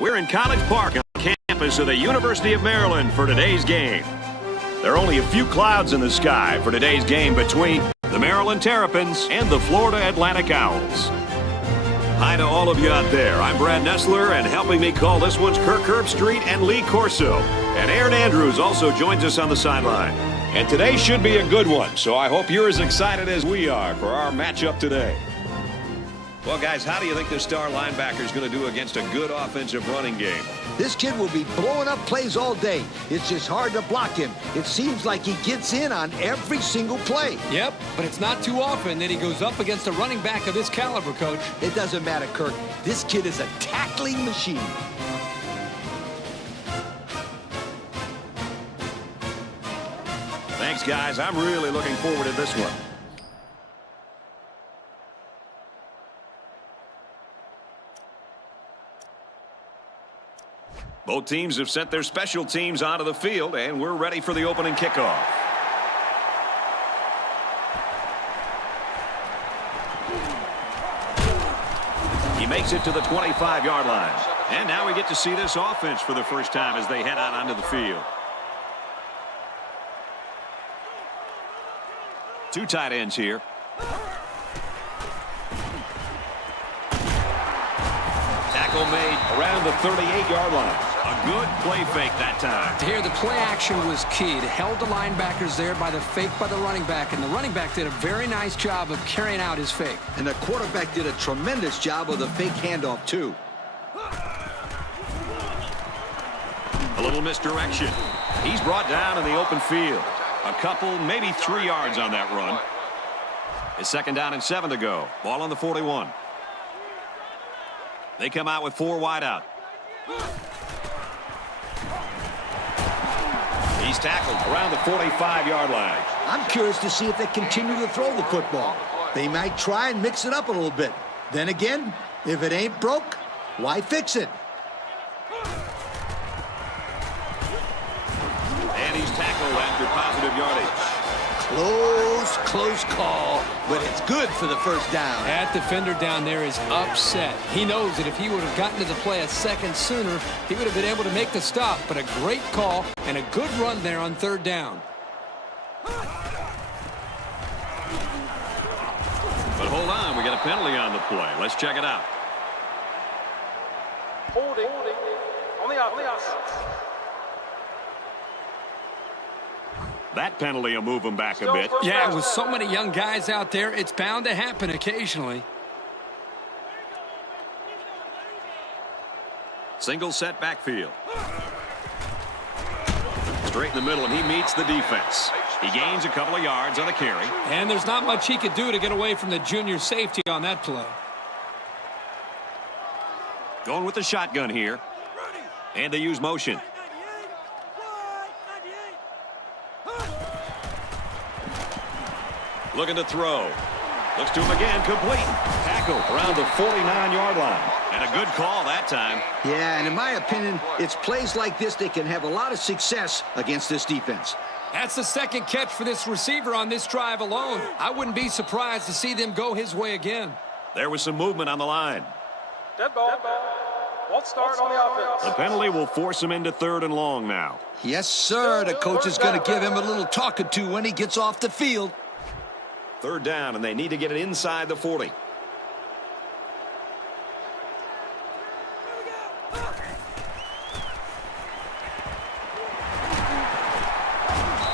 We're in College Park on the campus of the University of Maryland for today's game. There are only a few clouds in the sky for today's game between the Maryland Terrapins and the Florida Atlantic Owls. Hi to all of you out there. I'm Brad Nessler, and helping me call this one's Kirk Herbstreit and Lee Corso. And Aaron Andrews also joins us on the sideline. And today should be a good one, so I hope you're as excited as we are for our matchup today. Well, guys, how do you think this star linebacker is going to do against a good offensive running game? This kid will be blowing up plays all day. It's just hard to block him. It seems like he gets in on every single play. Yep, but it's not too often that he goes up against a running back of this caliber, Coach. It doesn't matter, Kirk. This kid is a tackling machine. Thanks, guys. I'm really looking forward to this one. Both teams have sent their special teams onto the field, and we're ready for the opening kickoff. He makes it to the 25-yard line. And now we get to see this offense for the first time as they head out onto the field. Two tight ends here. Tackle made around the 38-yard line. A good play fake that time. Here, the play action was key. It held the linebackers there by the fake by the running back, and the running back did a very nice job of carrying out his fake. And the quarterback did a tremendous job of the fake handoff, too. A little misdirection. He's brought down in the open field. A couple, maybe 3 yards on that run. It's 2nd down and 7 to go. Ball on the 41. They come out with 4 wide out. He's tackled around the 45-yard line. I'm curious to see if they continue to throw the football. They might try and mix it up a little bit. Then again, if it ain't broke, why fix it? And he's tackled after positive yardage. Close call, but it's good for the first down. That defender down there is upset. He knows that if he would have gotten to the play a second sooner, he would have been able to make the stop. But a great call and a good run there on 3rd down. But hold on, we got a penalty on the play. Let's check it out. Holding on the offense. That penalty will move them back a bit. Yeah, with so many young guys out there, it's bound to happen occasionally. Single set backfield. Straight in the middle, and he meets the defense. He gains a couple of yards on a carry. And there's not much he could do to get away from the junior safety on that play. Going with the shotgun here. And they use motion. Looking to throw. Looks to him again, complete. Tackle around the 49-yard line. And a good call that time. Yeah, and in my opinion, it's plays like this that can have a lot of success against this defense. That's the 2nd catch for this receiver on this drive alone. I wouldn't be surprised to see them go his way again. There was some movement on the line. Dead ball. Won't start on the offense. The penalty will force him into 3rd and long now. Yes, sir. The coach is going to give him a little talking to when he gets off the field. 3rd down, and they need to get it inside the 40.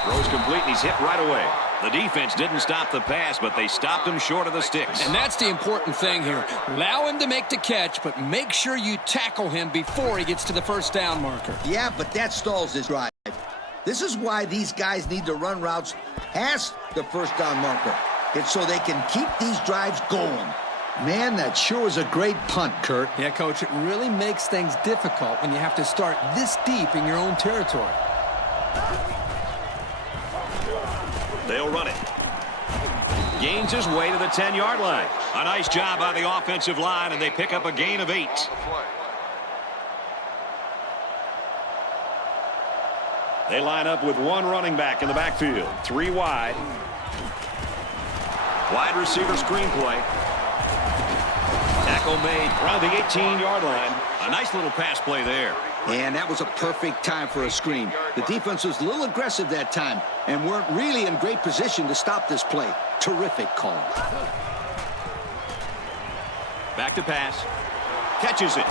Throws complete, and he's hit right away. The defense didn't stop the pass, but they stopped him short of the sticks. And that's the important thing here. Allow him to make the catch, but make sure you tackle him before he gets to the 1st down marker. Yeah, but that stalls his drive. This is why these guys need to run routes past the 1st down marker. It's so they can keep these drives going. Man, that sure was a great punt, Kurt. Yeah, Coach, it really makes things difficult when you have to start this deep in your own territory. They'll run it. Gains his way to the 10-yard line. A nice job by the offensive line, and they pick up a gain of 8. They line up with 1 running back in the backfield. 3 wide. Wide receiver screen play. Tackle made around the 18-yard line. A nice little pass play there. And that was a perfect time for a screen. The defense was a little aggressive that time and weren't really in great position to stop this play. Terrific call. Back to pass. Catches it.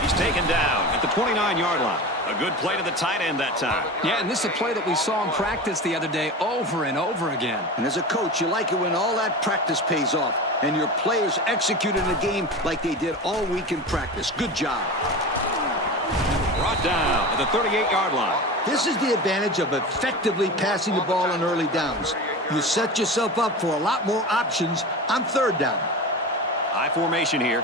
He's taken down at the 29-yard line. A good play to the tight end that time. Yeah, and this is a play that we saw in practice the other day over and over again. And as a coach, you like it when all that practice pays off and your players execute in the game like they did all week in practice. Good job. Brought down at the 38-yard line. This is the advantage of effectively passing the ball on early downs. You set yourself up for a lot more options on third down. High formation here.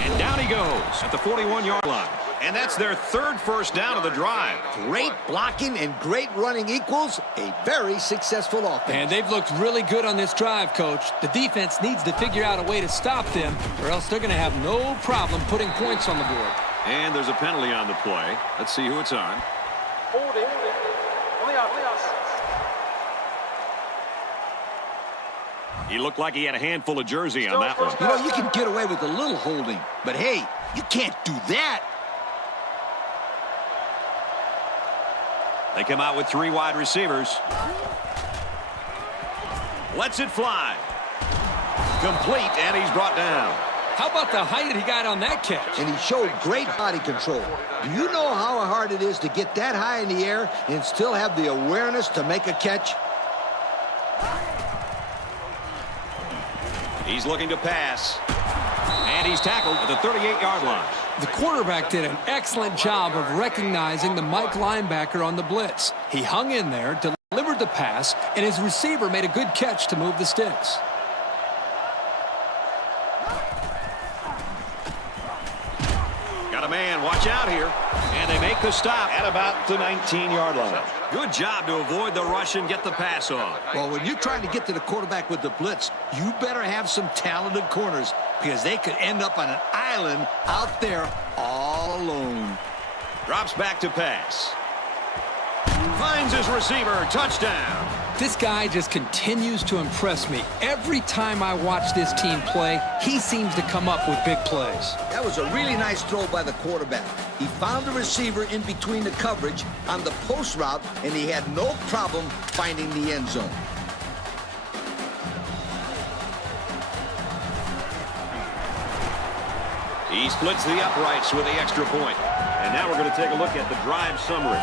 And down he goes at the 41-yard line. And that's their third first down of the drive. Great blocking and great running equals a very successful offense. And they've looked really good on this drive, Coach. The defense needs to figure out a way to stop them, or else they're going to have no problem putting points on the board. And there's a penalty on the play. Let's see who it's on. Holding. On the offense. He looked like he had a handful of jersey on that one. You know, you can get away with a little holding, but hey, you can't do that. They come out with three wide receivers. Lets it fly. Complete, and he's brought down. How about the height he got on that catch? And he showed great body control. Do you know how hard it is to get that high in the air and still have the awareness to make a catch? He's looking to pass. And he's tackled at the 38-yard line. The quarterback did an excellent job of recognizing the Mike linebacker on the blitz. He hung in there, delivered the pass, and his receiver made a good catch to move the sticks. Got a man, watch out here. And they make the stop at about the 19-yard line. Good job to avoid the rush and get the pass off. Well, when you're trying to get to the quarterback with the blitz, you better have some talented corners because they could end up on an island out there all alone. Drops back to pass. Finds his receiver. Touchdown. This guy just continues to impress me. Every time I watch this team play, he seems to come up with big plays. That was a really nice throw by the quarterback. He found the receiver in between the coverage on the post route, and he had no problem finding the end zone. He splits the uprights with the extra point. And now we're going to take a look at the drive summary.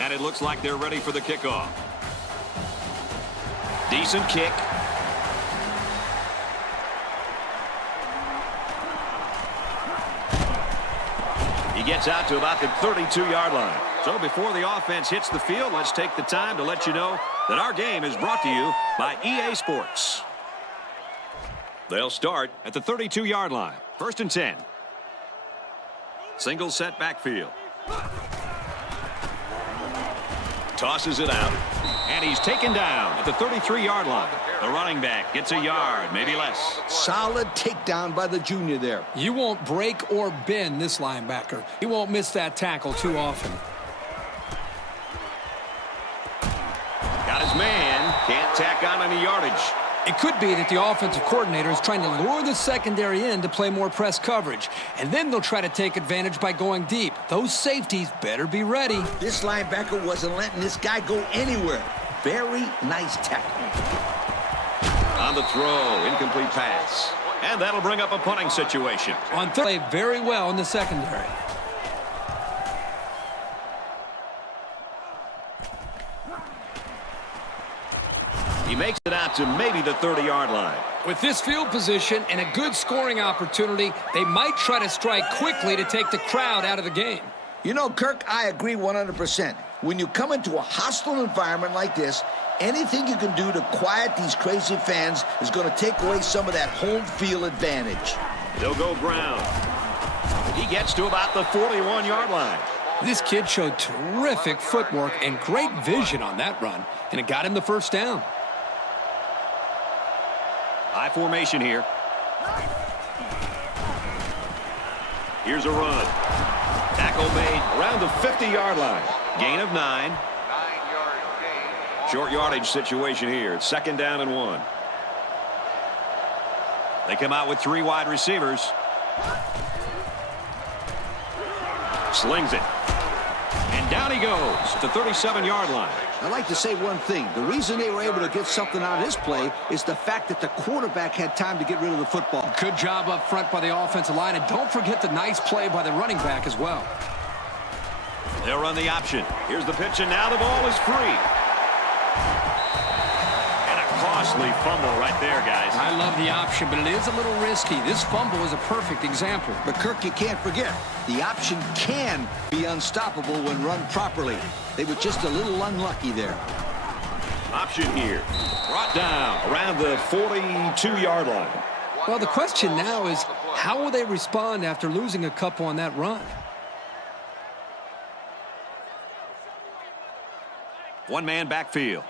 And it looks like they're ready for the kickoff. Decent kick. He gets out to about the 32-yard line. So before the offense hits the field, let's take the time to let you know that our game is brought to you by EA Sports. They'll start at the 32-yard line. 1st and 10. Single set backfield. Tosses it out. And he's taken down at the 33-yard line. The running back gets a yard, maybe less. Solid takedown by the junior there. You won't break or bend this linebacker. He won't miss that tackle too often. Got his man. Can't tack on any yardage. It could be that the offensive coordinator is trying to lure the secondary in to play more press coverage. And then they'll try to take advantage by going deep. Those safeties better be ready. This linebacker wasn't letting this guy go anywhere. Very nice tackle. On the throw, incomplete pass. And that'll bring up a punting situation. On third, played very well in the secondary. He makes it out to maybe the 30-yard line. With this field position and a good scoring opportunity, they might try to strike quickly to take the crowd out of the game. You know, Kirk, I agree 100%. When you come into a hostile environment like this, anything you can do to quiet these crazy fans is going to take away some of that home field advantage. They'll go ground. He gets to about the 41-yard line. This kid showed terrific footwork and great vision on that run, and it got him the first down. High formation here. Here's a run. Tackle made around the 50-yard line. Gain of 9. 9-yard gain Short yardage situation here. It's 2nd down and 1. They come out with 3 wide receivers. Slings it. And down he goes at the 37-yard line. I'd like to say one thing. The reason they were able to get something out of this play is the fact that the quarterback had time to get rid of the football. Good job up front by the offensive line, and don't forget the nice play by the running back as well. They'll run the option. Here's the pitch, and now the ball is free. And a costly fumble right there, guys. I love the option, but it is a little risky. This fumble is a perfect example. But, Kirk, you can't forget, the option can be unstoppable when run properly. They were just a little unlucky there. Option here. Brought down around the 42-yard line. Well, the question now is, how will they respond after losing a couple on that run? One-man backfield.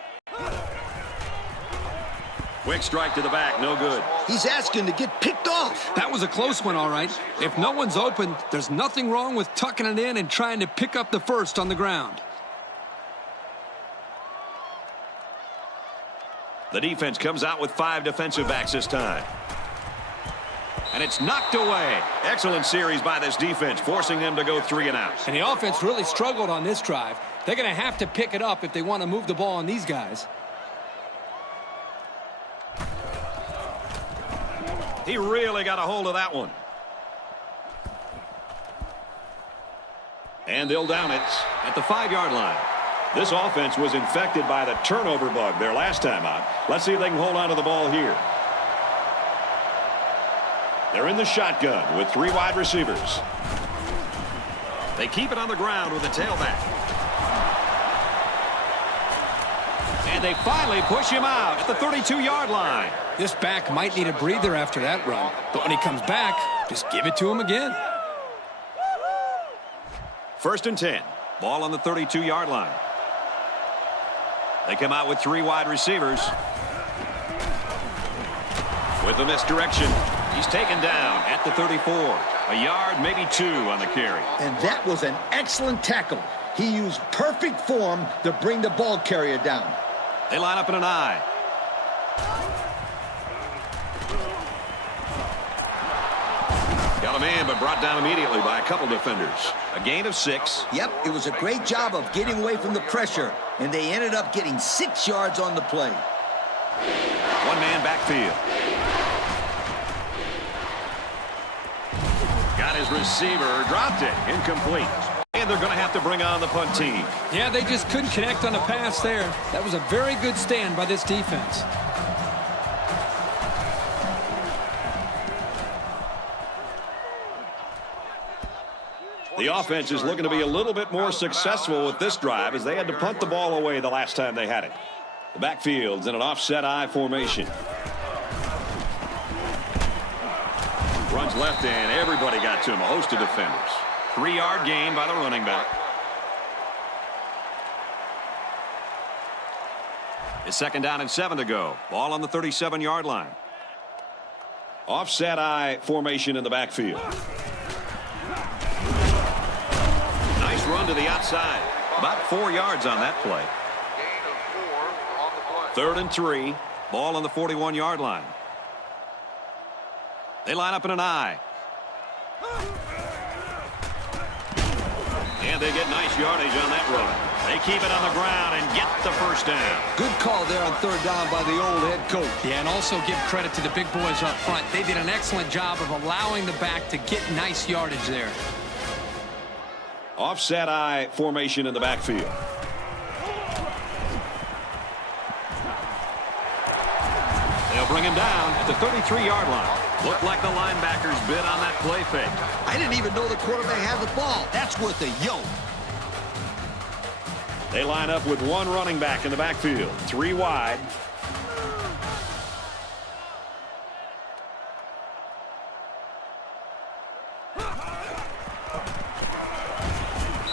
Quick strike to the back, no good. He's asking to get picked off. That was a close one, all right. If no one's open, there's nothing wrong with tucking it in and trying to pick up the first on the ground. The defense comes out with 5 defensive backs this time. And it's knocked away. Excellent series by this defense, forcing them to go 3 and out. And the offense really struggled on this drive. They're going to have to pick it up if they want to move the ball on these guys. He really got a hold of that one. And they'll down it at the 5-yard line. This offense was infected by the turnover bug their last time out. Let's see if they can hold on to the ball here. They're in the shotgun with 3 wide receivers. They keep it on the ground with the tailback. And they finally push him out at the 32-yard line. This back might need a breather after that run, but when he comes back, just give it to him again. 1st and 10. Ball on the 32-yard line. They come out with 3 wide receivers. With the misdirection, he's taken down at the 34. A yard, maybe 2 on the carry. And that was an excellent tackle. He used perfect form to bring the ball carrier down. They line up in an I. Got a man, but brought down immediately by a couple defenders. A gain of 6. Yep, it was a great job of getting away from the pressure, and they ended up getting 6 yards on the play. One-man backfield. Got his receiver, dropped it, incomplete. And they're going to have to bring on the punt team. Yeah, they just couldn't connect on the pass there. That was a very good stand by this defense. The offense is looking to be a little bit more successful with this drive as they had to punt the ball away the last time they had it. The backfield's in an offset I formation. Runs left and everybody got to him, a host of defenders. 3-yard gain by the running back. It's 2nd down and 7 to go. Ball on the 37-yard line. Offset I formation in the backfield. Nice run to the outside. About 4 yards on that play. 3rd and 3. Ball on the 41-yard line. They line up in an I. And they get nice yardage on that run. They keep it on the ground and get the first down. Good call there on 3rd down by the old head coach. Yeah, and also give credit to the big boys up front. They did an excellent job of allowing the back to get nice yardage there. Offset I formation in the backfield. They'll bring him down at the 33-yard line. Looked like the linebackers bid on that play fake. I didn't even know the quarterback had the ball. That's worth a yoke. They line up with 1 running back in the backfield. 3 wide.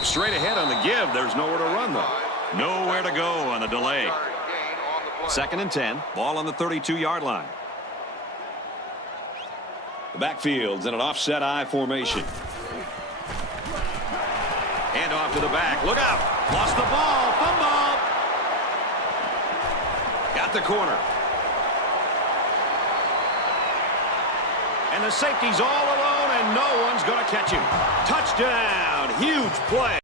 Straight ahead on the give. There's nowhere to run, though. Nowhere to go on the delay. 2nd and 10. Ball on the 32-yard line. The backfield's in an offset I formation. Hand off to the back. Look out. Lost the ball. Fumble. the corner. And the safety's all alone, and no one's going to catch him. Touchdown. Huge play.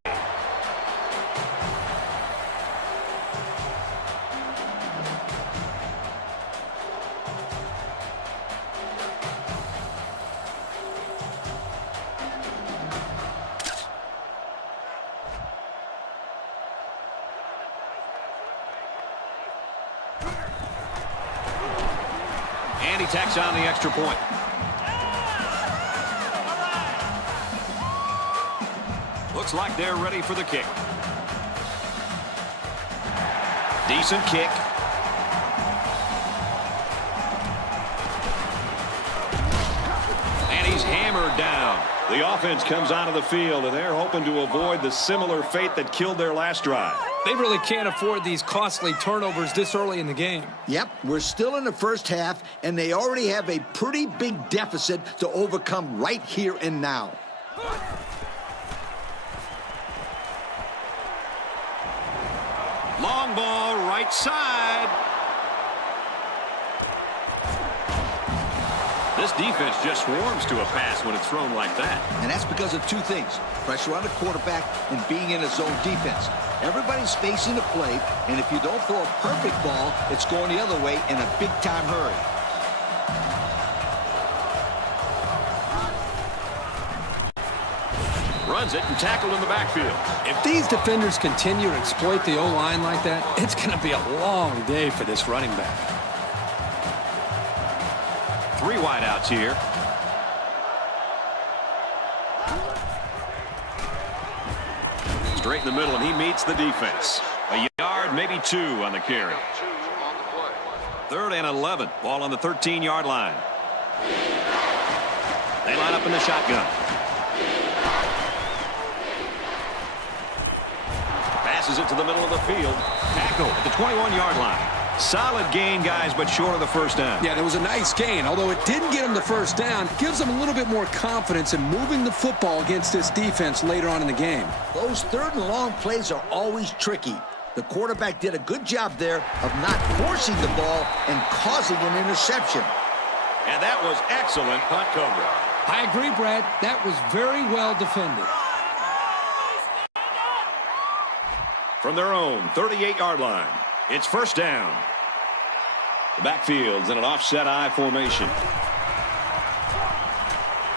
And he tacks on the extra point. Looks like they're ready for the kick. Decent kick. And he's hammered down. The offense comes onto the field, and they're hoping to avoid the similar fate that killed their last drive. They really can't afford these costly turnovers this early in the game. Yep, we're still in the first half, and they already have a pretty big deficit to overcome right here and now. Long ball, right side. This defense just swarms to a pass when it's thrown like that. And that's because of two things: pressure on the quarterback and being in a zone defense. Everybody's facing the plate, and if you don't throw a perfect ball, it's going the other way in a big-time hurry. Runs it and tackled in the backfield. If these defenders continue to exploit the O-line like that, it's going to be a long day for this running back. 3 wideouts here. Straight in the middle, and he meets the defense. A yard, maybe 2 on the carry. 3rd and 11. Ball on the 13-yard line. They line up in the shotgun. Passes it to the middle of the field. Tackle at the 21-yard line. Solid gain, guys, but short of the first down. Yeah, there was a nice gain. Although it didn't get him the first down, it gives them a little bit more confidence in moving the football against this defense later on in the game. Those third and long plays are always tricky. The quarterback did a good job there of not forcing the ball and causing an interception. And that was excellent punt coverage. I agree, Brad. That was very well defended. From their own 38-yard line, it's first down. The backfield's in an offset I formation.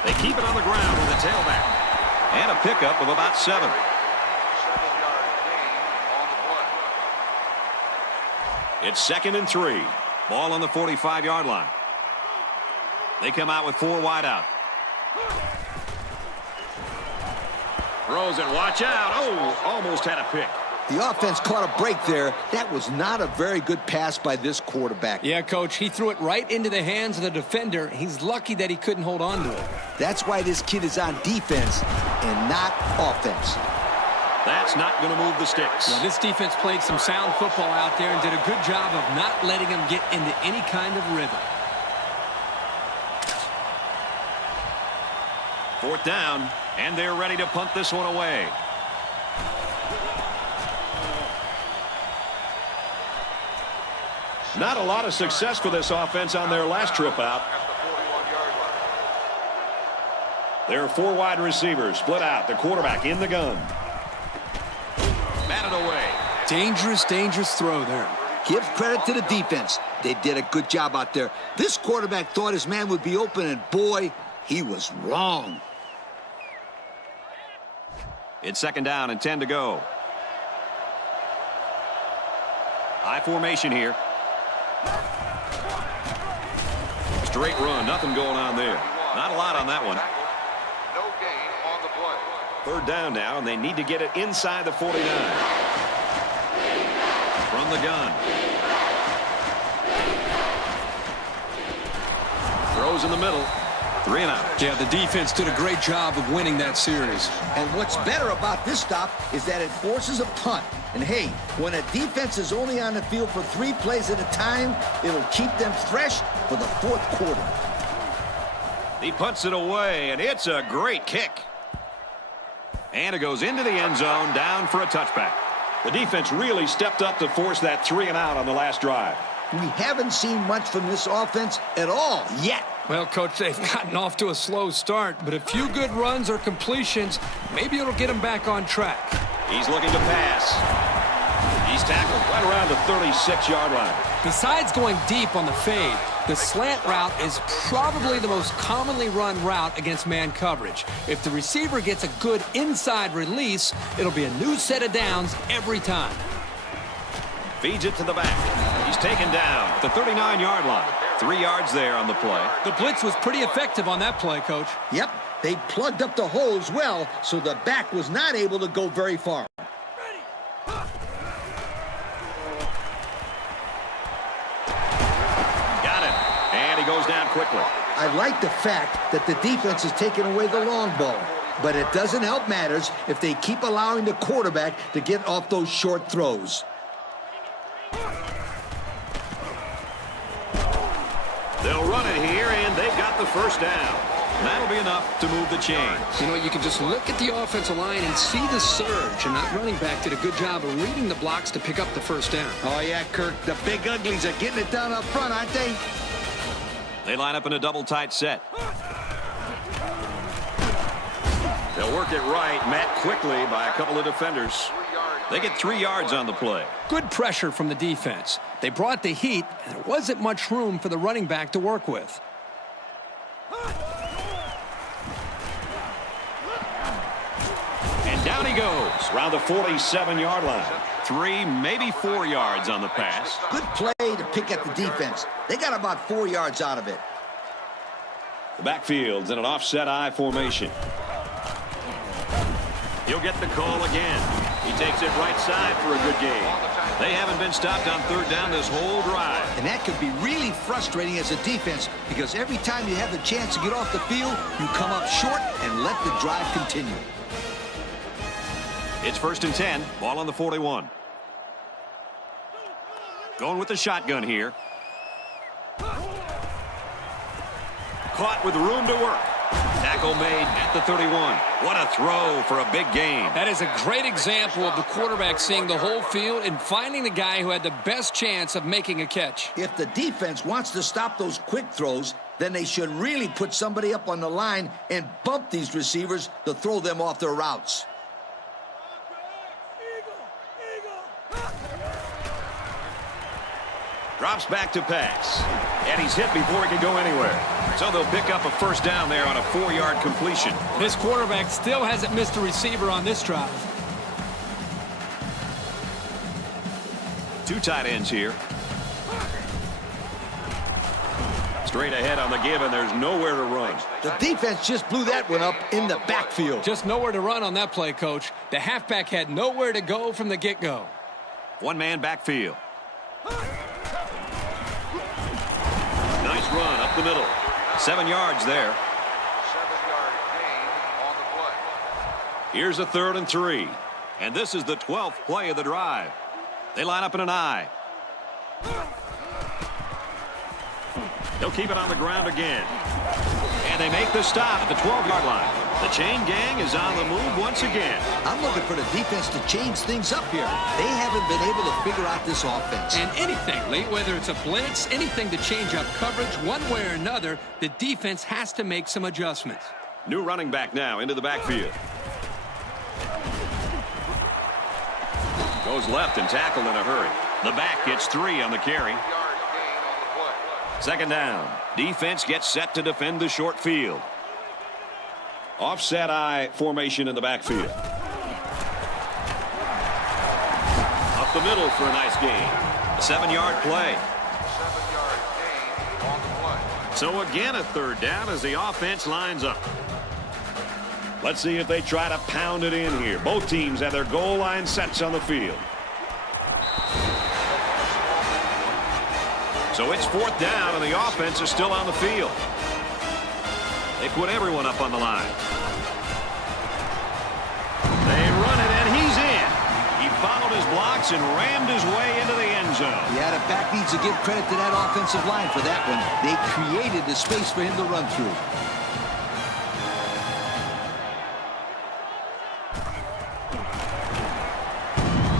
They keep it on the ground with the tailback. And a pickup of about 7. It's 2nd and 3. Ball on the 45-yard line. They come out with 4 wide out. Throws it, watch out. Oh, almost had a pick. The offense caught a break there. That was not a very good pass by this quarterback. Yeah, Coach, he threw it right into the hands of the defender. He's lucky that he couldn't hold on to it. That's why this kid is on defense and not offense. That's not going to move the sticks. Yeah, this defense played some sound football out there and did a good job of not letting him get into any kind of rhythm. 4th down, and they're ready to punt this one away. Not a lot of success for this offense on their last trip out. There are 4 wide receivers split out. The quarterback in the gun. Batted away. Dangerous, dangerous throw there. Give credit to the defense. They did a good job out there. This quarterback thought his man would be open, and boy, he was wrong. It's 2nd down and 10 to go. I formation here. Straight run, nothing going on there. Not a lot on that one. No gain on the play. 3rd down now, and they need to get it inside the 49. From the gun. Throws in the middle. 3 and out. Yeah, the defense did a great job of winning that series. And what's better about this stop is that it forces a punt. And hey, when a defense is only on the field for 3 plays at a time, it'll keep them fresh for the 4th quarter. He punts it away, and it's a great kick. And it goes into the end zone, down for a touchback. The defense really stepped up to force that 3 and out on the last drive. We haven't seen much from this offense at all yet. Well, Coach, they've gotten off to a slow start, but a few good runs or completions, maybe it'll get them back on track. He's looking to pass. He's tackled right around the 36-yard line. Besides going deep on the fade, the slant route is probably the most commonly run route against man coverage. If the receiver gets a good inside release, it'll be a new set of downs every time. Feeds it to the back. He's taken down at the 39-yard line. 3 yards there on the play. The blitz was pretty effective on that play, Coach. Yep, they plugged up the holes well, so the back was not able to go very far. Got it. And he goes down quickly. I like the fact that the defense is taking away the long ball, but it doesn't help matters if they keep allowing the quarterback to get off those short throws. They'll run it here, and they've got the first down. That'll be enough to move the chains. You know, you can just look at the offensive line and see the surge, and that running back did a good job of reading the blocks to pick up the first down. Oh, yeah, Kirk, the big uglies are getting it done up front, aren't they? They line up in a double tight set. They'll work it right, met quickly by a couple of defenders. They get 3 yards on the play. Good pressure from the defense. They brought the heat, and there wasn't much room for the running back to work with. And down he goes, around the 47-yard line. 3, maybe 4 yards on the pass. Good play to pick at the defense. They got about 4 yards out of it. The backfield's in an offset I formation. He'll get the call again. He takes it right side for a good gain. They haven't been stopped on third down this whole drive. And that could be really frustrating as a defense because every time you have the chance to get off the field, you come up short and let the drive continue. It's 1st and 10, ball on the 41. Going with the shotgun here. Caught with room to work. Tackle made at the 31. What a throw for a big gain. That is a great example of the quarterback seeing the whole field and finding the guy who had the best chance of making a catch. If the defense wants to stop those quick throws, then they should really put somebody up on the line and bump these receivers to throw them off their routes. Drops back to pass. And he's hit before he can go anywhere. So they'll pick up a first down there on a 4-yard completion. This quarterback still hasn't missed a receiver on this drive. 2 tight ends here. Straight ahead on the give, and there's nowhere to run. The defense just blew that one up in the backfield. Just nowhere to run on that play, Coach. The halfback had nowhere to go from the get-go. 1-man backfield. Nice run up the middle. 7 yards there. 7-yard gain on the play. Here's a 3rd and 3. And this is the 12th play of the drive. They line up in an I. They'll keep it on the ground again. And they make the stop at the 12-yard line. The chain gang is on the move once again. I'm looking for the defense to change things up here. They haven't been able to figure out this offense. And anything, Lee, whether it's a blitz, anything to change up coverage one way or another, the defense has to make some adjustments. New running back now into the backfield. Goes left and tackled in a hurry. The back gets 3 on the carry. 3-yard gain on the play. 2nd down. Defense gets set to defend the short field. Offset I formation in the backfield. Up the middle for a nice gain. A 7-yard play. 7-yard gain on the play. So again a 3rd down as the offense lines up. Let's see if they try to pound it in here. Both teams have their goal line sets on the field. So it's 4th down and the offense is still on the field. They put everyone up on the line. They run it and he's in. He followed his blocks and rammed his way into the end zone. Yeah, the back needs to give credit to that offensive line for that one. They created the space for him to run through.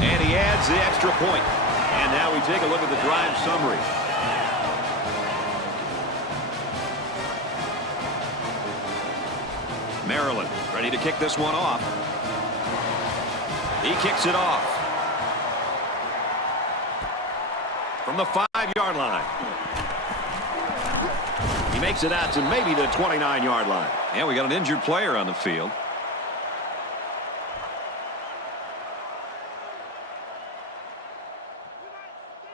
And he adds the extra point. And now we take a look at the drive summary. Maryland ready to kick this one off. He kicks it off from the 5-yard line. He makes it out to maybe the 29-yard line. And we got an injured player on the field.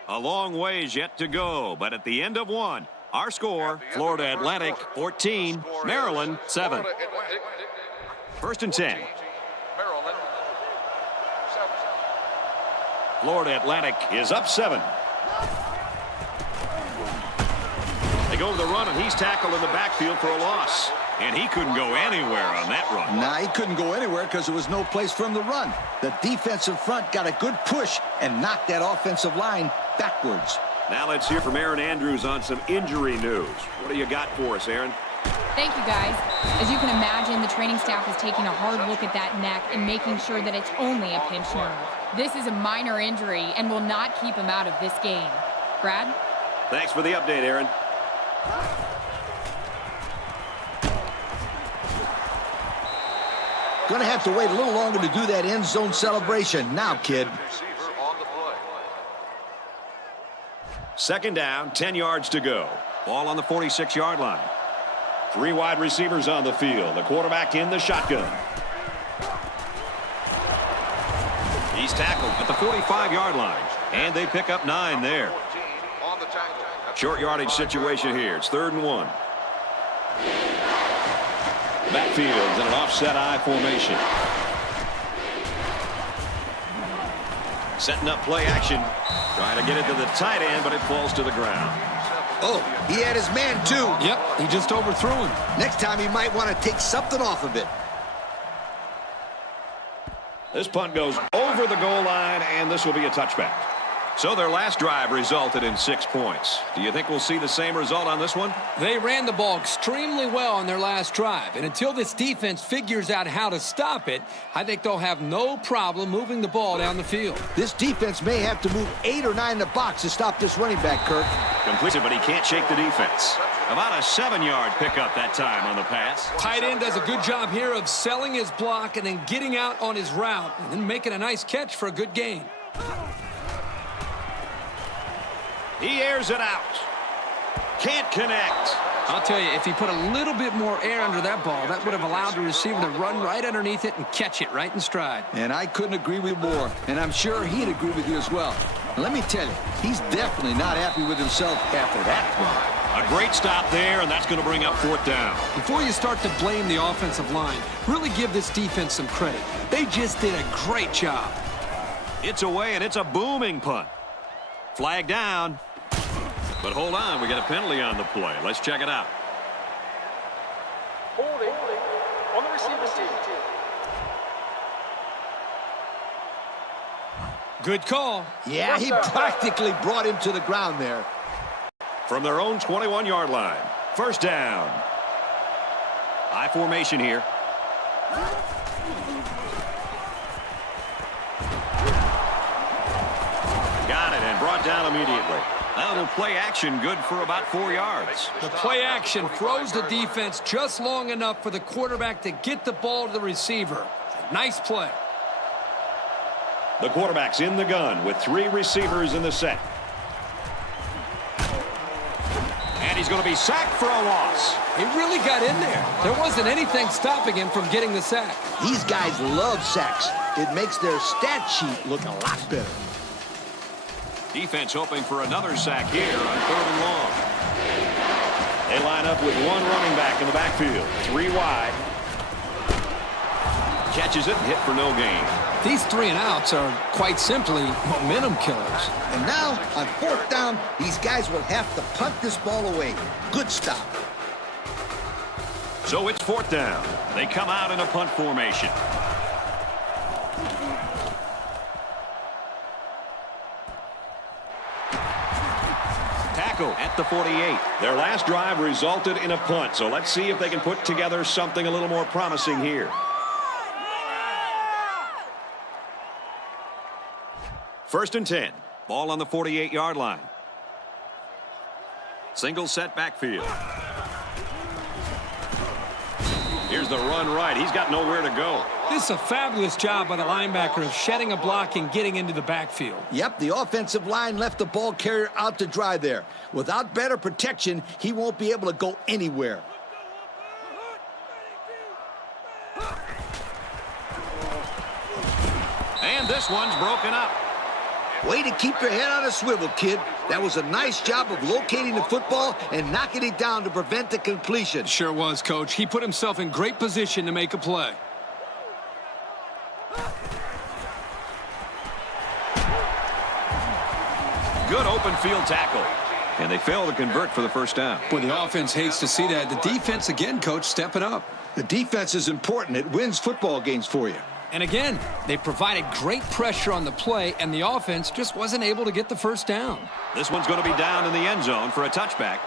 A long ways yet to go, but at the end of one, our score, Florida Atlantic 14, Maryland 7. First and 10. Maryland 7. Florida Atlantic is up 7. They go to the run, and he's tackled in the backfield for a loss. And he couldn't go anywhere on that run. Nah, he couldn't go anywhere because there was no place for him to run. The defensive front got a good push and knocked that offensive line backwards. Now let's hear from Aaron Andrews on some injury news. What do you got for us, Aaron? Thank you, guys. As you can imagine, the training staff is taking a hard look at that neck and making sure that it's only a pinched nerve. This is a minor injury and will not keep him out of this game. Brad? Thanks for the update, Aaron. Gonna have to wait a little longer to do that end zone celebration. Now, kid. Receiver on the play. Second down, 10 yards to go. Ball on the 46-yard line. 3 wide receivers on the field. The quarterback in the shotgun. He's tackled at the 45-yard line. And they pick up 9 there. 14 on the tackle. Short yardage situation here. It's 3rd and 1. Backfield in an offset I formation. Setting up play action. Trying to get it to the tight end, but it falls to the ground. Oh, he had his man, too. Yep, he just overthrew him. Next time, he might want to take something off of it. This punt goes over the goal line, and this will be a touchback. So their last drive resulted in 6 points. Do you think we'll see the same result on this one? They ran the ball extremely well on their last drive, and until this defense figures out how to stop it, I think they'll have no problem moving the ball down the field. This defense may have to move 8 or 9 in the box to stop this running back, Kirk. Completed, but he can't shake the defense. About a 7-yard pickup that time on the pass. Tight end does a good job here of selling his block and then getting out on his route and then making a nice catch for a good gain. He airs it out. Can't connect. I'll tell you, if he put a little bit more air under that ball, that would have allowed the receiver to run right underneath it and catch it right in stride. And I couldn't agree with you more. And I'm sure he'd agree with you as well. And let me tell you, he's definitely not happy with himself after that throw. A great stop there, and that's going to bring up 4th down. Before you start to blame the offensive line, really give this defense some credit. They just did a great job. It's away, and it's a booming punt. Flag down. But hold on, we got a penalty on the play. Let's check it out. Holding on the receiving team. Good call. Yeah, he practically brought him to the ground there. From their own 21-yard line. First down. I formation here. Got it and brought down immediately. That little play action good for about 4 yards. The play action froze the defense just long enough for the quarterback to get the ball to the receiver. Nice play. The quarterback's in the gun with 3 receivers in the set. And he's going to be sacked for a loss. He really got in there. There wasn't anything stopping him from getting the sack. These guys love sacks. It makes their stat sheet look a lot better. Defense hoping for another sack here on 3rd and long. They line up with 1 running back in the backfield. 3 wide. Catches it and hit for no gain. These 3 and outs are quite simply momentum killers. And now, on 4th down, these guys will have to punt this ball away. Good stop. So it's 4th down. They come out in a punt formation. Tackle at the 48. Their last drive resulted in a punt, so let's see if they can put together something a little more promising here. First and 10. Ball on the 48-yard line. Single set backfield. Here's the run right. He's got nowhere to go. This is a fabulous job by the linebacker of shedding a block and getting into the backfield. Yep, the offensive line left the ball carrier out to dry there. Without better protection, he won't be able to go anywhere. And this one's broken up. Way to keep your head on a swivel, kid. That was a nice job of locating the football and knocking it down to prevent the completion. Sure was, Coach. He put himself in great position to make a play. Good open field tackle. And they fail to convert for the first down. Boy, the offense hates to see that. The defense, again, Coach, stepping up. The defense is important. It wins football games for you. And again, they provided great pressure on the play, and the offense just wasn't able to get the first down. This one's going to be down in the end zone for a touchback.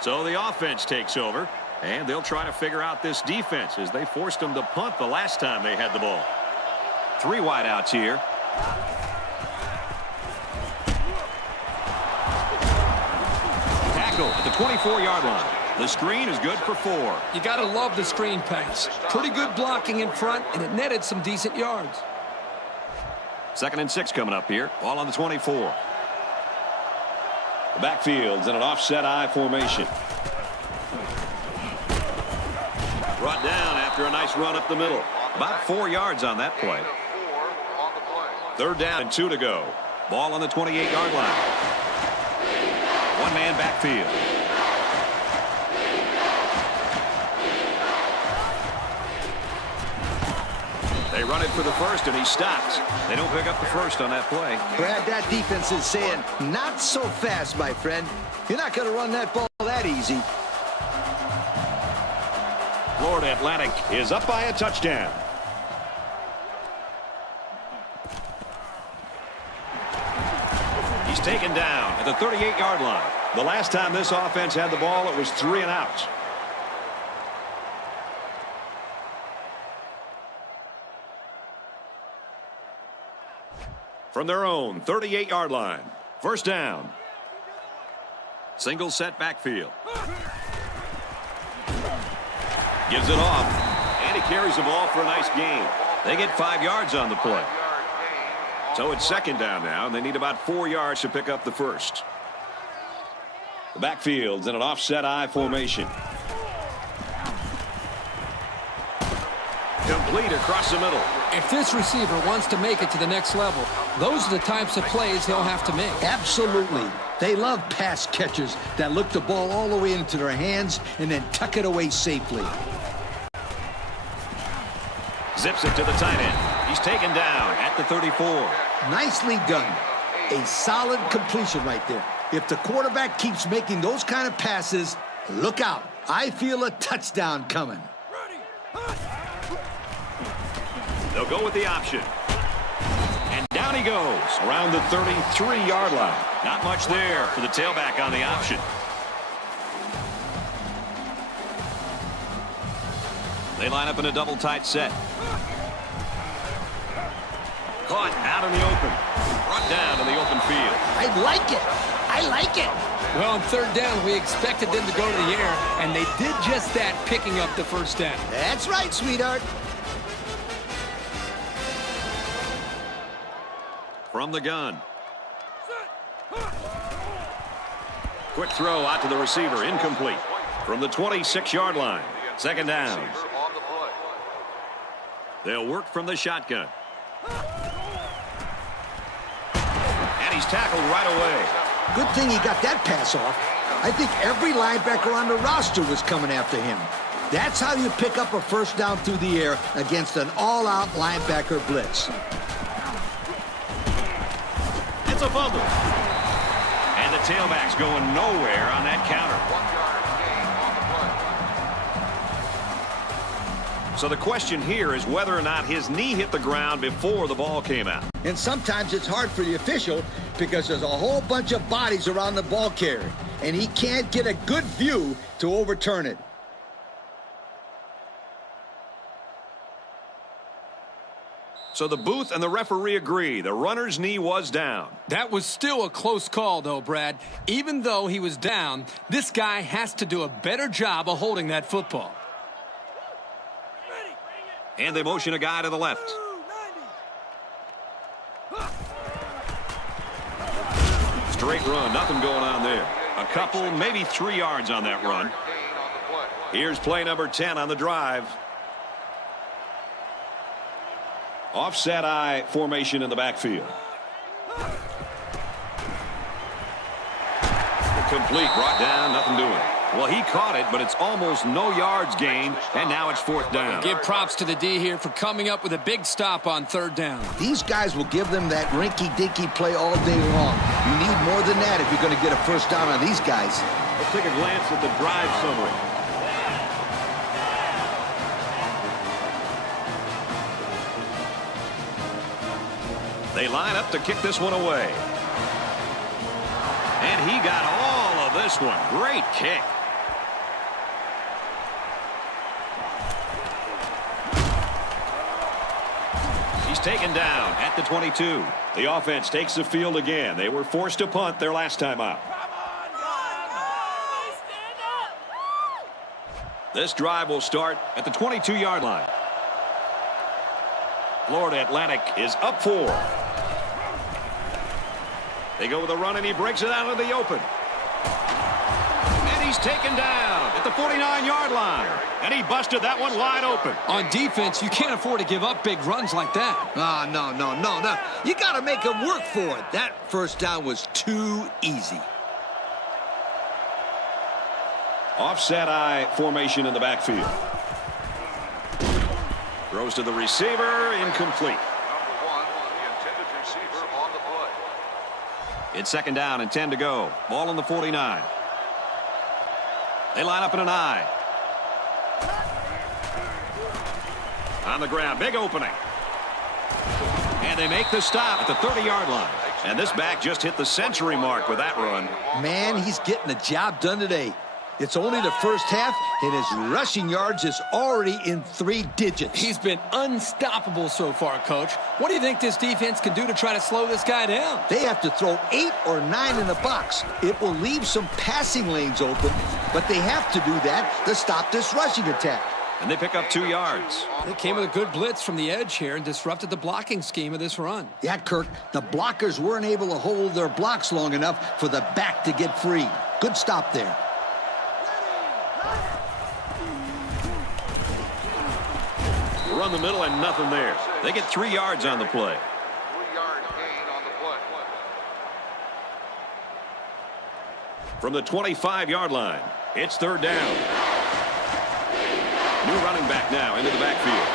So the offense takes over, and they'll try to figure out this defense as they forced them to punt the last time they had the ball. 3 wideouts here. Tackle at the 24-yard line. The screen is good for 4. You got to love the screen pass. Pretty good blocking in front, and it netted some decent yards. 2nd and 6 coming up here. Ball on the 24. The backfield's in an offset I formation. Brought down after a nice run up the middle. About 4 yards on that play. 3rd down and 2 to go. Ball on the 28-yard line. One-man backfield. They run it for the first, and he stops. They don't pick up the first on that play. Brad, that defense is saying, not so fast, my friend. You're not going to run that ball that easy. Florida Atlantic is up by a touchdown. He's taken down at the 38-yard line. The last time this offense had the ball, it was 3 and out. From their own 38-yard line. 1st down. Single set backfield. Gives it off. And he carries the ball for a nice gain. They get 5 yards on the play. So it's 2nd down now, and they need about 4 yards to pick up the first. The backfield's in an offset I formation. Complete across the middle. If this receiver wants to make it to the next level, those are the types of plays he'll have to make. Absolutely. They love pass catchers that look the ball all the way into their hands and then tuck it away safely. Zips it to the tight end. He's taken down at the 34. Nicely done. A solid completion right there. If the quarterback keeps making those kind of passes, look out. I feel a touchdown coming. They'll go with the option. And down he goes around the 33-yard line. Not much there for the tailback on the option. They line up in a double tight set. Caught out in the open. Brought down to the open field. I like it. I like it. Well, on 3rd down, we expected them to go to the air, and they did just that, picking up the 1st down. That's right, sweetheart. From the gun. Quick throw out to the receiver. Incomplete. From the 26-yard line. 2nd down. They'll work from the shotgun. And he's tackled right away. Good thing he got that pass off. I think every linebacker on the roster was coming after him. That's how you pick up a 1st down through the air against an all-out linebacker blitz. It's a fumble. And the tailback's going nowhere on that counter. So the question here is whether or not his knee hit the ground before the ball came out. And sometimes it's hard for the official because there's a whole bunch of bodies around the ball carrier, and he can't get a good view to overturn it. So the booth and the referee agree. The runner's knee was down. That was still a close call, though, Brad. Even though he was down, this guy has to do a better job of holding that football. And they motion a guy to the left. Straight run, nothing going on there. A couple, maybe 3 yards on that run. Here's play number 10 on the drive. Offset I formation in the backfield. Complete, brought down, nothing doing. Well, he caught it, but it's almost no yards gained, and now it's 4th down. Give props to the D here for coming up with a big stop on 3rd down. These guys will give them that rinky-dinky play all day long. You need more than that if you're going to get a 1st down on these guys. Let's take a glance at the drive summary. They line up to kick this one away. And he got all of this one. Great kick. He's taken down at the 22. The offense takes the field again. They were forced to punt their last time out. This drive will start at the 22-yard line. Florida Atlantic is up 4. They go with a run, and he breaks it out of the open. And he's taken down at the 49-yard line. And he busted that one wide open. On defense, you can't afford to give up big runs like that. No. You got to make them work for it. That 1st down was too easy. Offset I formation in the backfield. Throws to the receiver, incomplete. Number 1, the intended receiver on the play. It's 2nd down and 10 to go. Ball on the 49. They line up in an I. On the ground, big opening. And they make the stop at the 30-yard line. And this back just hit the century mark with that run. Man, he's getting the job done today. It's only the 1st half, and his rushing yards is already in 3 digits. He's been unstoppable so far, Coach. What do you think this defense can do to try to slow this guy down? They have to throw 8 or 9 in the box. It will leave some passing lanes open, but they have to do that to stop this rushing attack. And they pick up 2 yards. They came with a good blitz from the edge here and disrupted the blocking scheme of this run. Yeah, Kirk, the blockers weren't able to hold their blocks long enough for the back to get free. Good stop there. Run the middle and nothing there. They get 3 yards on the play. 3-yard gain on the play. From the 25-yard line, it's 3rd down. New running back now into the backfield.